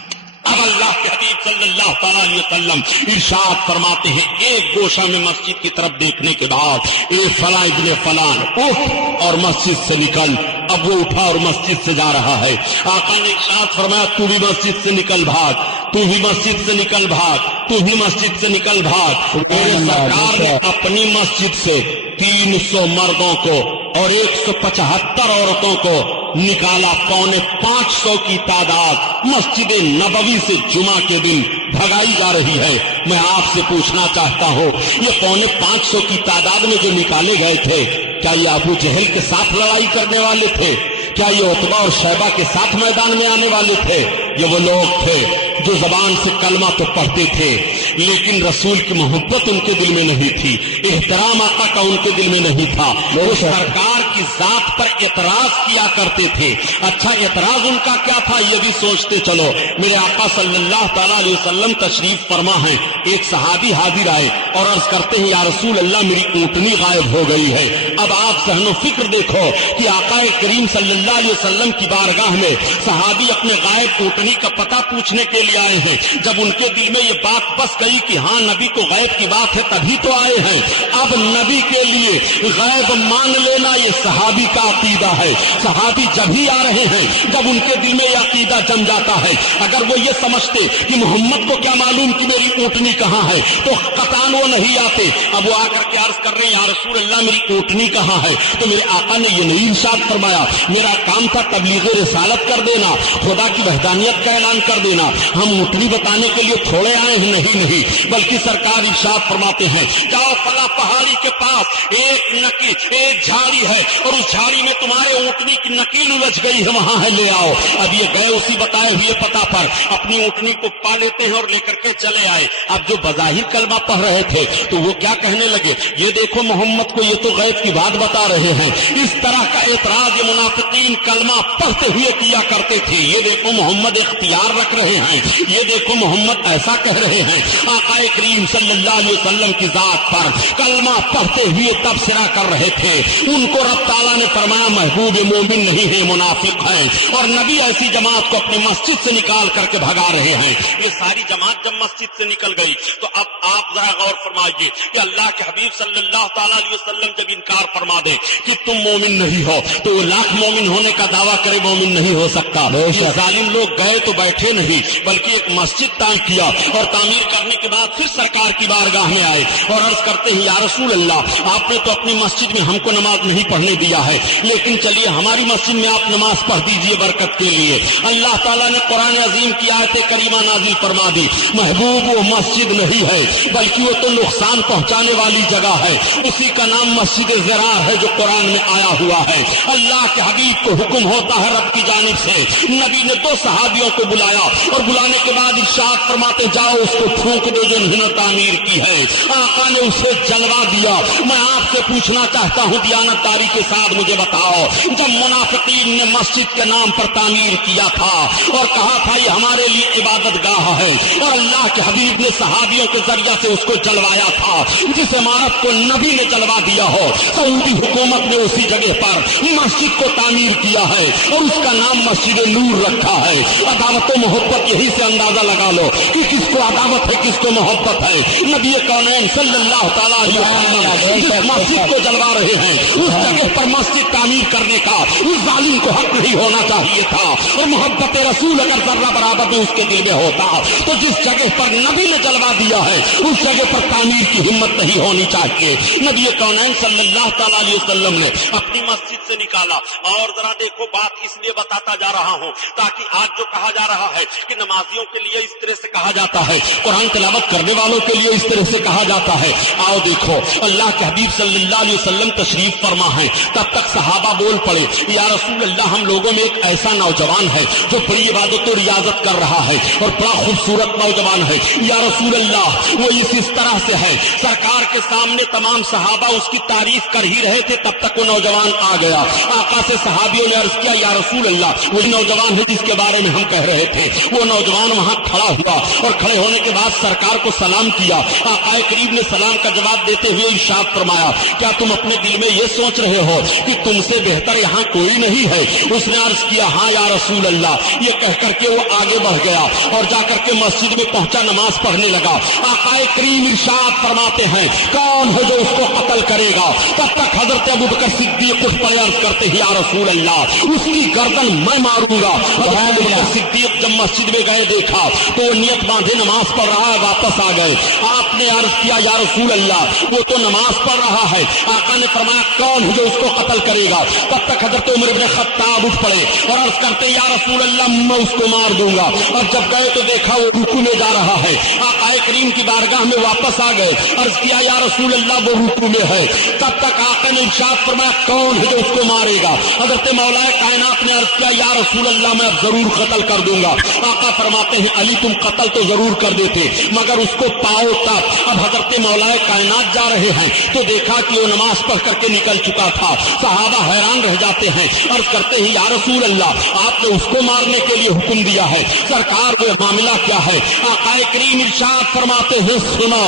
اب اللہ کے حبیب صلی اللہ تعالیٰ علیہ وسلم ارشاد فرماتے ہیں, ایک گوشہ میں مسجد کی طرف دیکھنے کے بعد اے فلاں ابن فلاں اٹھ اور مسجد سے نکل. اب وہ اٹھا اور مسجد سے جا رہا ہے. آقا نے ارشاد فرمایا, تو بھی مسجد سے نکل بھاگ, تو بھی مسجد سے نکل بھاگ, تو بھی مسجد سے نکل بھاگ. میرے سرکار نے اپنی مسجد سے 300 مردوں کو اور 175 عورتوں کو نکالا. 450 کی تعداد مسجد نبوی سے جمعہ کے دن بھگائی جا رہی ہے. میں آپ سے پوچھنا چاہتا ہوں, یہ 550 کی تعداد میں جو نکالے گئے تھے, کیا یہ ابو جہل کے ساتھ لڑائی کرنے والے تھے؟ کیا یہ عتبہ اور شیبہ کے ساتھ میدان میں آنے والے تھے؟ یہ وہ لوگ تھے جو زبان سے کلمہ تو پڑھتے تھے لیکن رسول کی محبت ان کے دل میں نہیں تھی, احترام آقا کا ان کے دل میں نہیں تھا. وہ سرکار کی ذات پر اعتراض کیا کرتے تھے. اچھا, اعتراض ان کا کیا تھا یہ بھی سوچتے چلو. میرے آقا صلی اللہ تعالیٰ علیہ وسلم تشریف فرما ہے. ایک صحابی حاضر آئے اور عرض کرتے ہیں, یا رسول اللہ میری اونٹنی غائب ہو گئی ہے. اب آپ ذہن و فکر دیکھو کہ آقا کریم صلی اللہ علیہ وسلم کی بارگاہ میں صحابی اپنے غائب اونٹنی کا پتہ پوچھنے کے لیے آئے ہیں. جب ان کے دل میں یہ بات بس گئی کہ ہاں نبی کو غیب کی بات ہے تبھی تو آئے ہیں. اب نبی کے لیے غیب مان لینا یہ صحابی کا عقیدہ ہے. صحابی جب ہی آ رہے ہیں جب ان کے دل میں یہ عقیدہ جم جاتا ہے. اگر وہ یہ سمجھتے کہ محمد کو کیا معلوم کہ میری اونٹنی کہاں ہے تو قطعاً وہ نہیں آتے. اب وہ آ کر کے عرض کر رہے ہیں, یا رسول اللہ میری اونٹنی کہاں ہے؟ تو میرے آقا نے یہ نہیں ارشاد فرمایا, میرا کام تھا تبلیغ رسالت کر دینا, خدا کی وحدانیت کا اعلان کر دینا. ہم اونٹنی بتانے کے لیے تھوڑے آئے ہیں, نہیں, بلکہ سرکار ارشاد فرماتے ہیں, جاؤ فلاں پہاڑی کے پاس ایک جھاڑی ہے اور اس جھاڑی میں تمہارے اونٹنی کی نکیل الجھ گئی ہے, وہاں ہے, لے آؤ. اب یہ گئے اسی بتائے ہوئے پتہ پر, اپنی اونٹنی کو پا لیتے ہیں اور لے کر کے چلے آئے. اب جو بظاہر کلمہ پڑھ رہے تھے تو وہ کیا کہنے لگے, یہ دیکھو محمد کو یہ تو غیب کی بات بتا رہے ہیں. اس طرح کا اعتراض یہ منافقین کلمہ پڑھتے ہوئے کیا کرتے تھے. یہ دیکھو محمد اختیار رکھ رہے ہیں, یہ دیکھو محمد ایسا کہہ رہے ہیں. آقا کریم صلی اللہ علیہ وسلم کی ذات پر کلمہ پڑھتے ہوئے تبصرہ کر رہے تھے. ان کو رب تعالیٰ نے فرمایا محبوب مومن نہیں ہے, منافق ہے. اور نبی ایسی جماعت کو اپنے مسجد سے نکال کر کے بھگا رہے ہیں. یہ ساری جماعت جب مسجد سے نکل گئی تو اب آپ ذرا غور فرمائیے کہ اللہ کے حبیب صلی اللہ تعالیٰ علیہ وسلم جب انکار اقرار فرما دے کہ تم مومن نہیں ہو تو وہ لاکھ مومن ہونے کا دعویٰ کرے مومن نہیں ہو سکتا. یہ ظالم لوگ گئے تو بیٹھے نہیں بلکہ ایک مسجد تعمیر کیا اور تعمیر کرنے کے بعد پھر سرکار کی بارگاہ میں آئے اور عرض کرتے ہیں یا رسول اللہ آپ نے تو اپنی مسجد میں ہم کو نماز نہیں پڑھنے دیا ہے لیکن چلیے ہماری مسجد میں آپ نماز پڑھ دیجئے برکت کے لیے. اللہ تعالیٰ نے قرآن عظیم کی آیت کریمہ نازل فرما دی محبوب وہ مسجد نہیں ہے بلکہ وہ تو نقصان پہنچانے والی جگہ ہے. اسی کا نام مسجد ضرار ہے جو قرآن میں آیا ہوا ہے. اللہ کے حبیب کو حکم ہوتا ہے رب کی جانب سے. نبی نے 2 صحابیوں کو بلایا اور بلانے کے بعد ارشاد فرماتے جاؤ اس کو پھونک دو جو انہوں نے تعمیر کی ہے. آقا نے اسے جلوا دیا. میں آپ سے پوچھنا چاہتا ہوں دیانتداری کے ساتھ مجھے بتاؤ جب منافقین نے مسجد کے نام پر تعمیر کیا تھا اور کہا تھا یہ ہمارے لیے عبادت گاہ ہے اور اللہ کے حبیب نے صحابیوں کے ذریعہ سے اس کو جلوایا تھا جس عمارت کو نبی نے جلوا دیا ہو سعودی حکومت نے اسی جگہ پر مسجد کو تعمیر کیا ہے اور اس کا نام مسجد نور رکھا ہے. عداوت و محبت یہی سے اندازہ لگا لو کہ کس کو عداوت ہے کس کو محبت ہے. نبی کونین صلی اللہ تعالیٰ علیہ وسلم جس مسجد کو جلوا رہے ہیں اس جگہ پر مسجد تعمیر کرنے کا اس ظالم کو حق نہیں ہونا چاہیے تھا اور محبت رسول اگر ذرہ برابر بھی اس کے دل میں ہوتا تو جس جگہ پر نبی نے جلوا دیا ہے اس جگہ پر تعمیر کی ہمت نہیں ہونی چاہیے. نبی کونین صلی اللہ تعالیٰ علیہ وسلم نے اپنی مسجد سے نکالا. اور ذرا دیکھو بات اس لیے بتاتا جا رہا ہوں تاکہ آج جو کہا جا رہا ہے کہ نمازیوں کے لیے اس طرح سے کہا جاتا ہے قرآن تلاوت کرنے والوں کے لیے اس طرح سے کہا جاتا ہے. آؤ دیکھو اللہ کے حبیب صلی اللہ علیہ وسلم تشریف فرما ہے تب تک صحابہ بول پڑے یا رسول اللہ ہم لوگوں میں ایک ایسا نوجوان ہے جو بڑی عبادت و ریاضت کر رہا ہے اور بڑا خوبصورت نوجوان ہے. یا رسول اللہ وہ اس طرح سے ہے. سرکار کے سامنے تمام صحابہ اس کی تعریف کر ہی رہے تھے تب تک وہ نوجوان آ گیا. آقا سے صحابیوں نے عرض کیا یا رسول اللہ وہی نوجوان ہے جس کے بارے میں ہم کہہ رہے تھے. وہ نوجوان وہاں کھڑا ہوا اور کھڑے ہونے کے بعد سرکار کو سلام کیا. آقا کریم نے سلام کا جواب دیتے ہوئے ارشاد فرمایا کیا تم اپنے دل میں یہ سوچ رہے ہو کہ تم سے بہتر یہاں کوئی نہیں ہے؟ اس نے عرض کیا ہاں یا رسول اللہ. یہ کہہ کر کے وہ آگے بڑھ گیا اور جا کر کے مسجد میں پہنچا نماز پڑھنے لگا. آقا کریم ارشاد فرماتے ہیں کون ہے جو اس کو قتل کرے گا؟ تب تک حضرت ابوبکر صدیق اٹھ پڑے عرض کرتے ہیں یا رسول اللہ اس کی گردن میں ماروں گا. حضرت صدیق جب مسجد میں گئے دیکھا تو وہ نیت باندھے نماز پڑھ رہا ہے واپس آ گئے. آپ نے عرض کیا یا رسول اللہ وہ تو نماز پڑھ رہا ہے. آقا نے فرمایا کون ہے جو اس کو قتل کرے گا؟ تب تک حضرت عمر بن خطاب اٹھ پڑے اور عرض کرتے یا رسول اللہ میں اس کو مار دوں گا. اور جب گئے تو دیکھا وہ رکوع میں جا رہا ہے. آقا کریم کی بارگاہ میں واپس آ گئے عرض کیا یا رسول اللہ وہ رکوع میں ہے. تب تک آقا نے ارشاد فرمایا کون ہے جو اس کو مارے گا؟ حضرت مولا کائنات نے عرض کیا یا رسول اللہ میں اب ضرور قتل کر دوں گا. آقا فرماتے ہیں علی تم قتل تو ضرور کر دیتے مگر اس کو پاؤ تب. اب حضرت مولا کائنات جا رہے ہیں تو دیکھا کہ وہ نماز پڑھ کر کے نکل چکا تھا. صحابہ حیران رہ جاتے ہیں عرض کرتے ہیں یا رسول اللہ آپ نے اس کو مارنے کے لیے حکم دیا ہے سرکار وہ معاملہ کیا ہے؟ آقا کریم ارشاد فرماتے ہیں سنو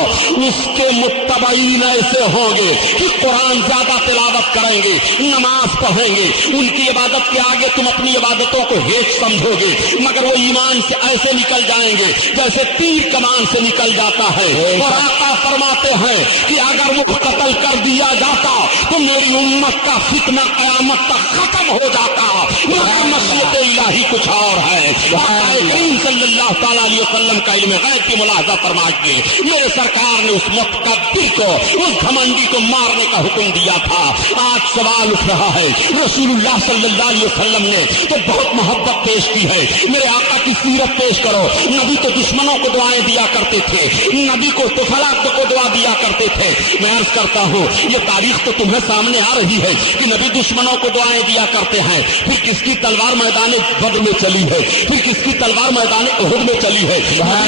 اس کے متبعین ایسے ہوں گے کہ قرآن زیادہ تلاوت کریں گے نماز پڑھیں گے ان کی عبادت کے آگے تم اپنی عبادتوں کو ہیچ سمجھو گے مگر وہ ایمان سے ایسے نکل جائیں گے جیسے تیر کمان سے نکل جاتا ہے. اور آقا فرماتے ہیں کہ اگر وہ قتل کر دیا جاتا تو میری امت کا فتنہ قیامت تک ختم ہو جاتا. مگر مشیت الہی کچھ اور ہے. کریم صلی اللہ تعالیٰ علیہ وسلم کا علم غیب کی ملاحظہ فرمائیے. میرے سرکار نے اس متکبر کو اس گھمنڈی کو مارنے کا حکم دیا تھا. آج سوال اٹھ رہا ہے رسول اللہ صلی اللہ علیہ وسلم نے تو بہت محبت پیش کی ہے. میرے آقا کی سیرت پیش کرو. نبی تو دشمنوں کو دعائیں دیا کرتے تھے نبی کو تو فلاق کو دعا دیا کرتے تھے. میں عرض کرتا ہوں یہ تاریخ تو تمہیں سامنے آ رہی ہے کہ نبی دشمنوں کو دعائیں دیا کرتے ہیں. پھر کس کی تلوار میدان بدر میں چلی ہے پھر کس کی تلوار میدان احد میں چلی ہے.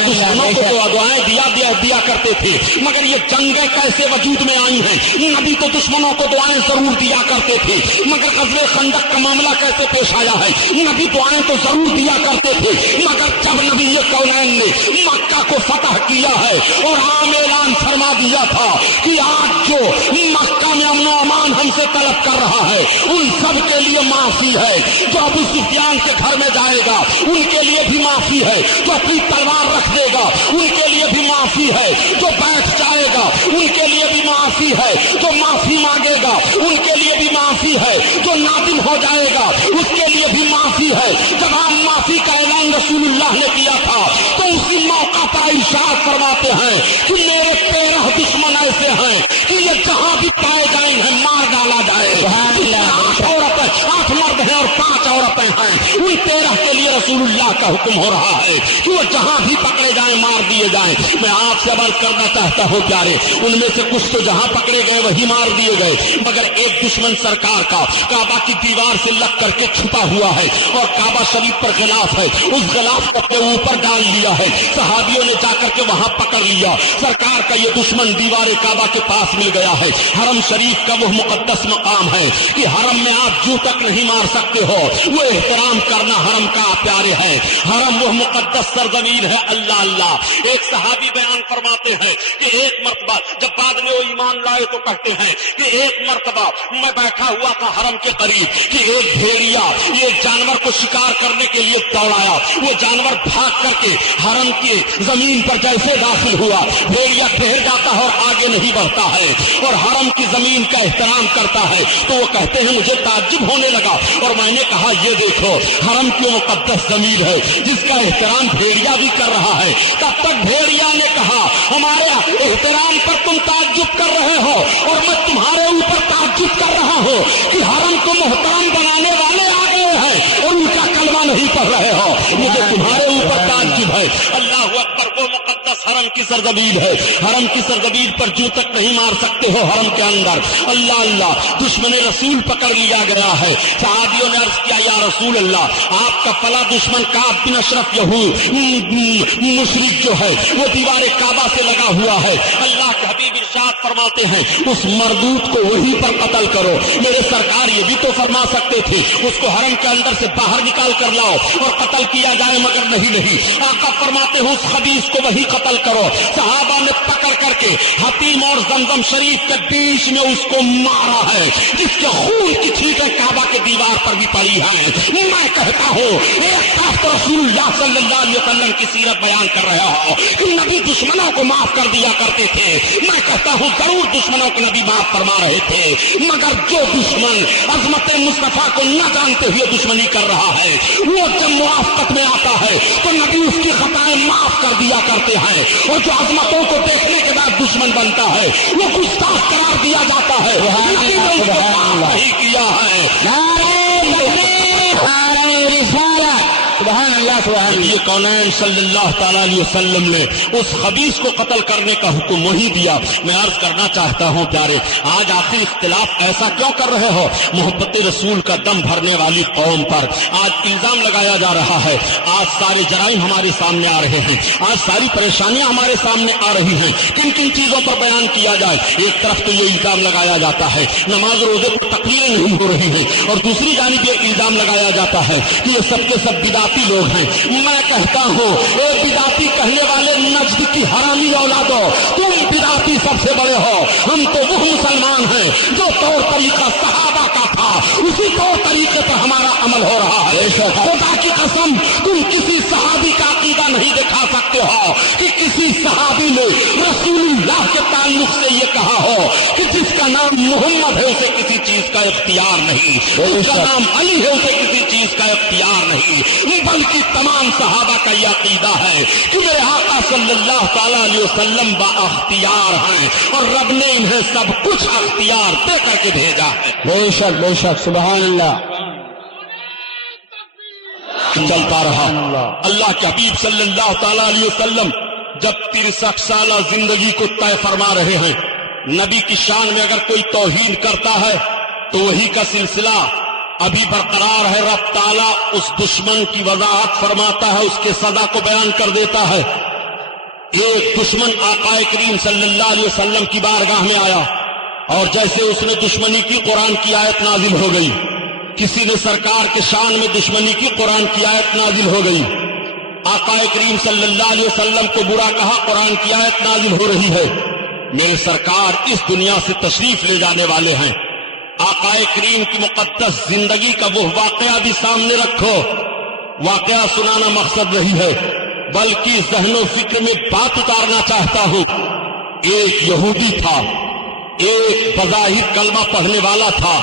دشمنوں کو دعائیں دیا کرتے تھے مگر یہ جنگیں کیسے وجود میں آئی ہیں؟ نبی تو دشمنوں کو دعائیں ضرور دیا کرتے تھے مگر غزوہ خندق کا معاملہ کیسے پیش آیا ہے؟ نبی دعائیں تو ضرور دیا کرتے تھے مگر جب نبی کونین نے مکہ کو فتح کیا ہے اور عام اعلان فرما دیا تھا کہ آج جو مکہ میں امن و امان ہم سے طلب کر رہا ہے ان سب کے لیے معافی ہے. جو ابو سفیان کے گھر میں جائے گا ان کے لیے بھی معافی ہے. جو اپنی تلوار رکھ دے گا ان کے لیے بھی معافی ہے، جو بیٹھ جائے گا ان کے لیے بھی معافی ہے، جو معافی مانگے گا ان کے لیے بھی معافی ہے، جو نادم ہو جائے گا اس کے لیے بھی معافی ہے۔ جب ہم معافی کا اعلان رسول اللہ نے کیا تھا تو اسی موقع پر ارشاد فرماتے ہیں کہ میرے 13 دشمن ایسے ہیں کہ یہ جہاں بھی پائے جائیں گے مار ڈالا جائے۔ 8 عورتیں، 8 مرد ہیں اور 5 عورتیں ہیں، ان 13 کے لیے رسول اللہ کا حکم ہو رہا ہے کہ وہ جہاں بھی پکڑے جائیں مار دیے جائیں۔ میں آپ سے عرض کرنا چاہتا ہوں پیارے، ان میں سے کچھ تو جہاں پکڑے گئے وہی مار دیے گئے، مگر ایک دشمن سرکار کا کعبہ کی دیوار سے لگ کر کے چھپا ہوا ہے اور کعبہ شریف پر غلاف ہے، اس غلاف کو اپنے اوپر ڈال لیا ہے۔ صحابیوں نے جا کر کے وہاں پکڑ لیا، سرکار کا یہ دشمن دیوار کعبہ کے پاس مل گیا ہے۔ حرم شریف کا وہ مقدس مقام ہے کہ حرم میں آپ جو تک نہیں مار سکتے ہو، وہ احترام کرنا حرم کا پیارے ہے۔ حرم وہ مقدس سرزمین ہے۔ اللہ اللہ، ایک صحابی بیان فرماتے ہیں کہ ایک مرتبہ جب بعد میں وہ ایمان لائے تو کہتے ہیں کہ ایک مرتبہ میں بیٹھا ہوا تھا حرم کے قریب کہ ایک بھیڑیا ایک جانور کو شکار کرنے کے لیے دوڑایا، وہ جانور بھاگ کر کے حرم کی زمین پر جیسے داخل ہوا، بھیڑیا ٹھہر جاتا ہے اور آگے نہیں بڑھتا ہے اور حرم کی زمین کا احترام کرتا ہے۔ تو وہ کہتے ہیں مجھے تعجب ہونے لگا اور میں نے کہا یہ دیکھو حرم کی مقدس زمین ہے جس کا احترام بھیڑیا بھی کر رہا ہے۔ تب تک بھیڑیا نے کہا ہمارے احترام پر تم تعجب کر رہے ہو اور میں تمہارے اوپر تعجب کر رہا ہوں کہ حرم کو محترم بنانے والے آ گئے ہیں اور ان کا کلمہ نہیں پڑھ رہے ہو، مجھے تمہارے اوپر تعجب ہے۔ اللہ اکبر، وہ مقدس حرم کی سرزمین ہے، حرم کی سرزمین پر جو تک نہیں مار سکتے ہو حرم کے اندر۔ اللہ اللہ، دشمن رسول پکڑ لیا گیا ہے۔ صحابیوں نے عرض کیا یا رسول اللہ، آپ کا فلاں دشمن کعب بن اشرف مشرک جو ہے وہ دیوار کعبہ سے لگا ہوا ہے۔ اللہ کے حبیب ارشاد فرماتے ہیں اس مردود کو وہیں پر قتل کرو۔ میرے سرکار یہ بھی تو فرما سکتے تھے اس کو حرم کے اندر سے باہر نکال کر لاؤ اور قتل کیا جائے، مگر نہیں۔ آقا فرماتے ہیں اس خبیث کو وہی قتل کرو۔ صحابہ نے پکڑ کر کے حتیم اور زمزم شریف کے بیچ میں اس کو مارا ہے، جس کے خون کی چھینٹیں کعبہ کے دیوار پر بھی پڑی ہیں۔ میں کہتا ہوں ایک طرف تو رسول اللہ صلی اللہ علیہ وسلم کی سیرت بیان کر رہا ہوں کہ نبی دشمنوں کو معاف کر دیا کرتے تھے، میں کہتا ہوں ضرور دشمنوں کو نبی معاف فرما رہے تھے، مگر جو دشمن عظمت مصطفیٰ کو نہ جانتے ہوئے دشمنی کر رہا ہے وہ جب موافقت میں آتا ہے تو نبی اس کی خطائیں معاف کر دیا کرتے ہیں، اور جو عظمتوں کو دیکھنے کے بعد دشمن بنتا ہے وہ گستاخ قرار دیا جاتا ہے، نبی نے اس کو معاف نہیں کیا ہے۔ سبحان اللہ سبحان اللہ۔ یہ کونین صلی اللہ تعالیٰ علیہ وسلم نے اس خبیث کو قتل کرنے کا حکم وہی دیا۔ میں عرض کرنا چاہتا ہوں پیارے، آج آخر اختلاف ایسا کیوں کر رہے ہو؟ محبت رسول کا دم بھرنے والی قوم پر آج الزام لگایا جا رہا ہے، آج سارے جرائم ہمارے سامنے آ رہے ہیں، آج ساری پریشانیاں ہمارے سامنے آ رہی ہیں۔ کن کن چیزوں پر بیان کیا جائے؟ ایک طرف تو یہ الزام لگایا جاتا ہے نماز روزے پر تقریریں نہیں ہو رہی ہیں، اور دوسری جانب یہ الزام لگایا جاتا ہے کہ یہ سب کے سب بدعتی لوگ ہیں۔ میں کہتا ہوں اے بدعتی کہنے والے نجد کی حرامی اولادو، تم بدعتی سب سے بڑے ہو، ہم تو وہ مسلمان ہیں جو طور طریقہ صحابہ کا تھا اسی طور طریقے پر ہمارا عمل ہو رہا ہے۔ خدا کی قسم تم کسی صحابی کا عقیدہ نہیں دکھا سکتے ہو کہ کسی صحابی نے رسول اللہ کے تعلق سے یہ کہا ہو کہ جس کا نام محمد ہے اسے کسی چیز کا اختیار نہیں، جس کا نام علی ہے اسے کسی چیز کا اختیار نہیں، بلکہ تمام صحابہ کا یہ عقیدہ ہے کہ میرے آقا صلی اللہ تعالیٰ علیہ وسلم با اختیار ہیں اور رب نے انہیں سب کچھ اختیار دے کر کے بھیجا ہے۔ بے شک سبحان اللہ۔ چلتا رہا اللہ کے حبیب صلی اللہ تعالیٰ علیہ وسلم جب 63 سالہ زندگی کو طے فرما رہے ہیں، نبی کی شان میں اگر کوئی توہین کرتا ہے تو وہی کا سلسلہ ابھی برقرار ہے۔ رب تعالیٰ اس دشمن کی وضاحت فرماتا ہے، اس کے سزا کو بیان کر دیتا ہے۔ ایک دشمن آقا کریم صلی اللہ علیہ وسلم کی بارگاہ میں آیا اور جیسے اس نے دشمنی کی قرآن کی آیت نازل ہو گئی، کسی نے سرکار کے شان میں دشمنی کی قرآن کی آیت نازل ہو گئی، آقا کریم صلی اللہ علیہ وسلم کو برا کہا، قرآن کی آیت نازل ہو رہی ہے۔ میرے سرکار اس دنیا سے تشریف لے جانے والے ہیں، آقا کریم کی مقدس زندگی کا وہ واقعہ بھی سامنے رکھو۔ واقعہ سنانا مقصد نہیں ہے، بلکہ ذہن و فکر میں بات اتارنا چاہتا ہوں. ایک یہودی تھا، ایک بظاہر کلمہ پڑھنے والا تھا.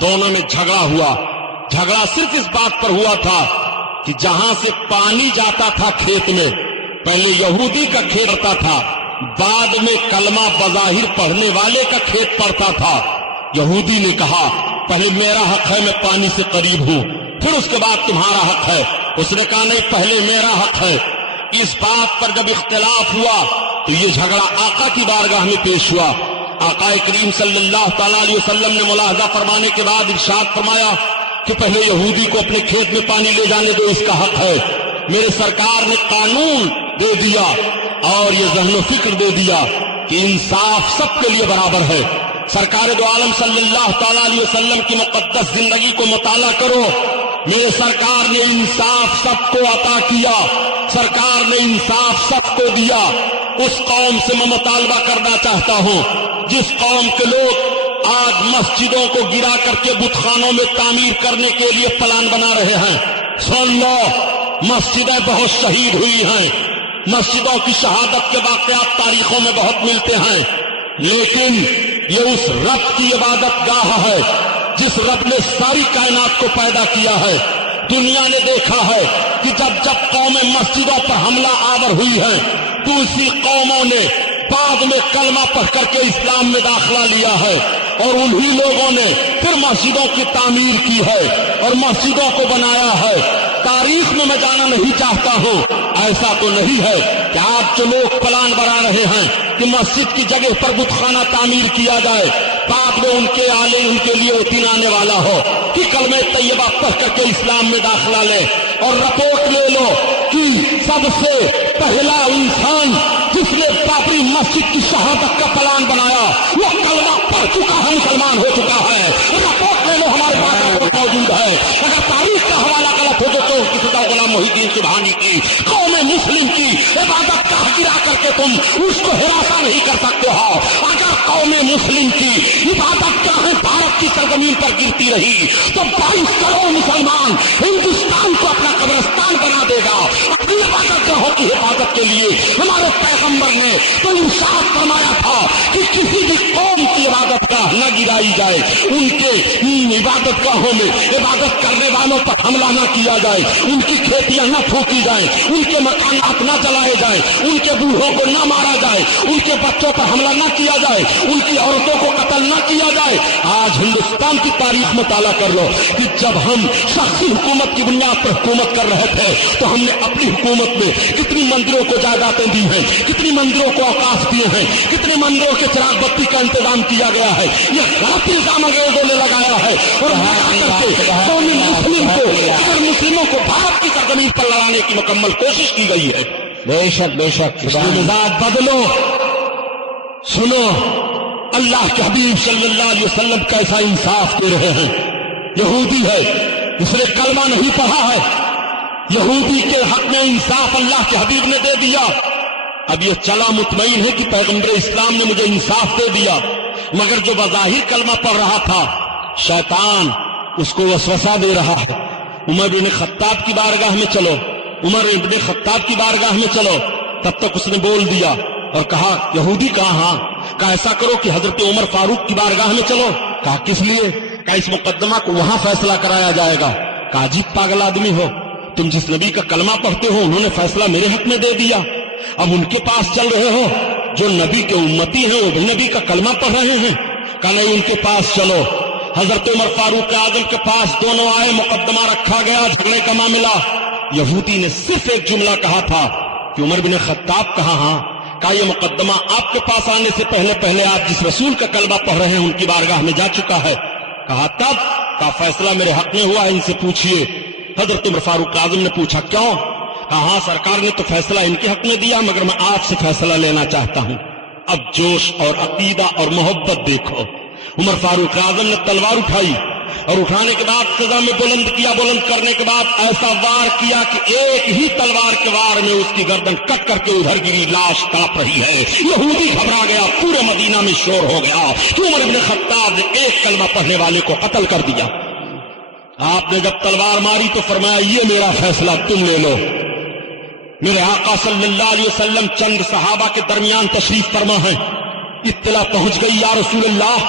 دونوں میں جھگڑا ہوا. جھگڑا صرف اس بات پر ہوا تھا کہ جہاں سے پانی جاتا تھا کھیت میں، پہلے یہودی کا کھیت پڑتا تھا، بعد میں کلمہ بظاہر پڑھنے والے کا کھیت پڑتا تھا. یہودی نے کہا پہلے میرا حق ہے، میں پانی سے قریب ہوں، پھر اس کے بعد تمہارا حق ہے. اس نے کہا نہیں، پہلے میرا حق ہے. اس بات پر جب اختلاف ہوا تو یہ جھگڑا آقا کی بارگاہ میں پیش ہوا. آقا کریم صلی اللہ تعالی علیہ وسلم نے ملاحظہ فرمانے کے بعد ارشاد فرمایا کہ پہلے یہودی کو اپنے کھیت میں پانی لے جانے دو، اس کا حق ہے. میرے سرکار نے قانون دے دیا اور یہ ذہن و فکر دے دیا کہ انصاف سب کے لیے برابر ہے. سرکار دو عالم صلی اللہ تعالی علیہ وسلم کی مقدس زندگی کو مطالعہ کرو. میرے سرکار نے انصاف سب کو عطا کیا، سرکار نے انصاف سب کو دیا. اس قوم سے میں مطالبہ کرنا چاہتا ہوں جس قوم کے لوگ آج مسجدوں کو گرا کر کے بت خانوں میں تعمیر کرنے کے لیے پلان بنا رہے ہیں. سن لو، مسجدیں بہت شہید ہوئی ہیں، مسجدوں کی شہادت کے واقعات تاریخوں میں بہت ملتے ہیں، لیکن یہ اس رب کی عبادت گاہ ہے جس رب نے ساری کائنات کو پیدا کیا ہے. دنیا نے دیکھا ہے کہ جب جب قومیں مسجدوں پر حملہ آور ہوئی ہیں تو اسی قوموں نے بعد میں کلمہ پڑھ کر کے اسلام میں داخلہ لیا ہے، اور انہی لوگوں نے پھر مسجدوں کی تعمیر کی ہے اور مسجدوں کو بنایا ہے. تاریخ میں جانا نہیں چاہتا ہوں، ایسا تو نہیں ہے کہ آپ جو لوگ پلان بنا رہے ہیں کہ مسجد کی جگہ پر بت خانہ تعمیر کیا جائے، بعد میں ان کے لیے یقین آنے والا ہو کہ کلمہ طیبہ پڑھ کر کے اسلام میں داخلہ لے. اور رپورٹ لے لو کہ سب سے پہلا انسان جس نے بابری مسجد کی شہادت کا پلان بنایا وہ کلمہ پڑھ چکا ہے، مسلمان ہو چکا ہے. رپورٹ لے لو، ہمارے پاس رپورٹ موجود ہے. اگر تاریخ کا حوالہ غلط ہو تو اس کی سزا غلام محی الدین سبحانی کی قوم مسلم کی عبادت کا گرا کر کے تم اس کو ہراساں نہیں کر سکتے ہو. اگر قوم مسلم کی عبادت گاہیں بھارت کی سرزمین پر گرتی رہی تو 22 کروڑ مسلمان ہندوستان کو اپنا قبرستان بنا دے گا. اپنی عبادت گاہوں کی حفاظت کے لیے ہمارے پیغمبر نے تو ارشاد فرمایا تھا کہ کسی بھی قوم کی عبادت گاہ نہ گرائی جائے، ان کے عبادت گاہوں میں عبادت کرنے والوں پر حملہ نہ کیا جائے، ان کی کھیتیاں نہ پھونکی جائیں، ان کے مکانات نہ جلائے جائیں، ان کے بوڑھوں کو نہ مارا جائے، ان کے بچوں پر حملہ نہ کیا جائے، ان کی عورتوں کو قتل نہ کیا جائے. آج ہندوستان کی تاریخ مطالعہ کر لو کہ جب ہم شخصی حکومت کی بنیاد پر حکومت کر رہے تھے تو ہم نے اپنی حکومت میں کتنی مندروں کو جائیدادیں دی ہیں، کتنی مندروں کو اوقاف دیے ہیں، کتنے مندروں کے چراغ بتی کا انتظام کیا گیا ہے. یہ غلط الزام انگریزوں نے لگایا ہے اور قومی مسلموں کو بھارت کی سرزمین پر لڑانے کی مکمل کوشش کی گئی ہے. بے شک بے شک. مزاج بدلو. سنو، اللہ کے حبیب صلی اللہ علیہ وسلم کیسا انصاف دے رہے ہیں. یہودی ہے، اس نے کلمہ نہیں پڑھا ہے، یہودی کے حق میں انصاف اللہ کے حبیب نے دے دیا. اب یہ چلا مطمئن ہے کہ پیغمبر اسلام نے مجھے انصاف دے دیا، مگر جو بظاہر کلمہ پڑھ رہا تھا شیطان اس کو وسوسہ دے رہا ہے. عمر بن خطاب کی بارگاہ میں چلو، عمر بن خطاب کی بارگاہ میں چلو. تب تک اس نے بول دیا اور کہا یہودی کہاں؟ کہا ایسا کرو کہ حضرت عمر فاروق کی بارگاہ میں چلو. کہا کس لیے؟ کہا اس مقدمہ کو وہاں فیصلہ کرایا جائے گا. کہا عجیب پاگل آدمی ہو تم، جس نبی کا کلمہ پڑھتے ہو انہوں نے فیصلہ میرے حق میں دے دیا، اب ان کے پاس چل رہے ہو جو نبی کے امتی ہیں وہ بھی نبی کا کلمہ پڑھ رہے ہیں. کہا نہیں، ان کے پاس چلو. حضرت عمر فاروق اعظم کے پاس دونوں آئے، مقدمہ رکھا گیا، جھگڑے کا معاملہ. یہودی نے صرف ایک جملہ کہا تھا کہ عمر بن خطاب کہاں؟ ہاں. کہا یہ مقدمہ آپ کے پاس آنے سے پہلے آپ جس رسول کا کلمہ پڑھ رہے ہیں ان کی بارگاہ میں جا چکا ہے. کہا تب؟ کہا فیصلہ میرے حق میں ہوا ہے، ان سے پوچھیے. حضرت عمر فاروق اعظم نے پوچھا کیوں؟ کہا ہاں سرکار نے تو فیصلہ ان کے حق میں دیا، مگر میں آپ سے فیصلہ لینا چاہتا ہوں. اب جوش اور عقیدہ اور محبت دیکھو. عمر فاروق اعظم نے تلوار اٹھائی اور اٹھانے کے بعد سزا میں بلند کیا. بلند کرنے کے بعد ایسا وار کیا کہ ایک ہی تلوار کے وار میں اس کی گردن کٹ کر کے ادھر گری، لاش تڑپ رہی ہے. یہودی گھبرا گیا، پورے مدینہ میں شور ہو گیا کہ عمر بن خطاب نے ایک کلمہ پڑھنے والے کو قتل کر دیا. آپ نے جب تلوار ماری تو فرمایا یہ میرا فیصلہ تم لے لو. میرے آقا صلی اللہ علیہ وسلم چند صحابہ کے درمیان تشریف فرما ہے. اطلاع پہنچ گئی یا رسول اللہ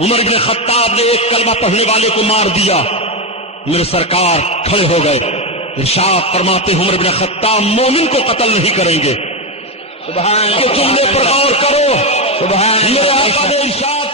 عمر بن خطاب نے ایک کلمہ پڑھنے والے کو مار دیا. میرے سرکار کھڑے ہو گئے. ارشاد فرماتے ہیں عمر بن خطاب مومن کو قتل نہیں کریں گے. سبحان تو تم نے پر غور کرو. سبحان میرے آقا نے ارشاد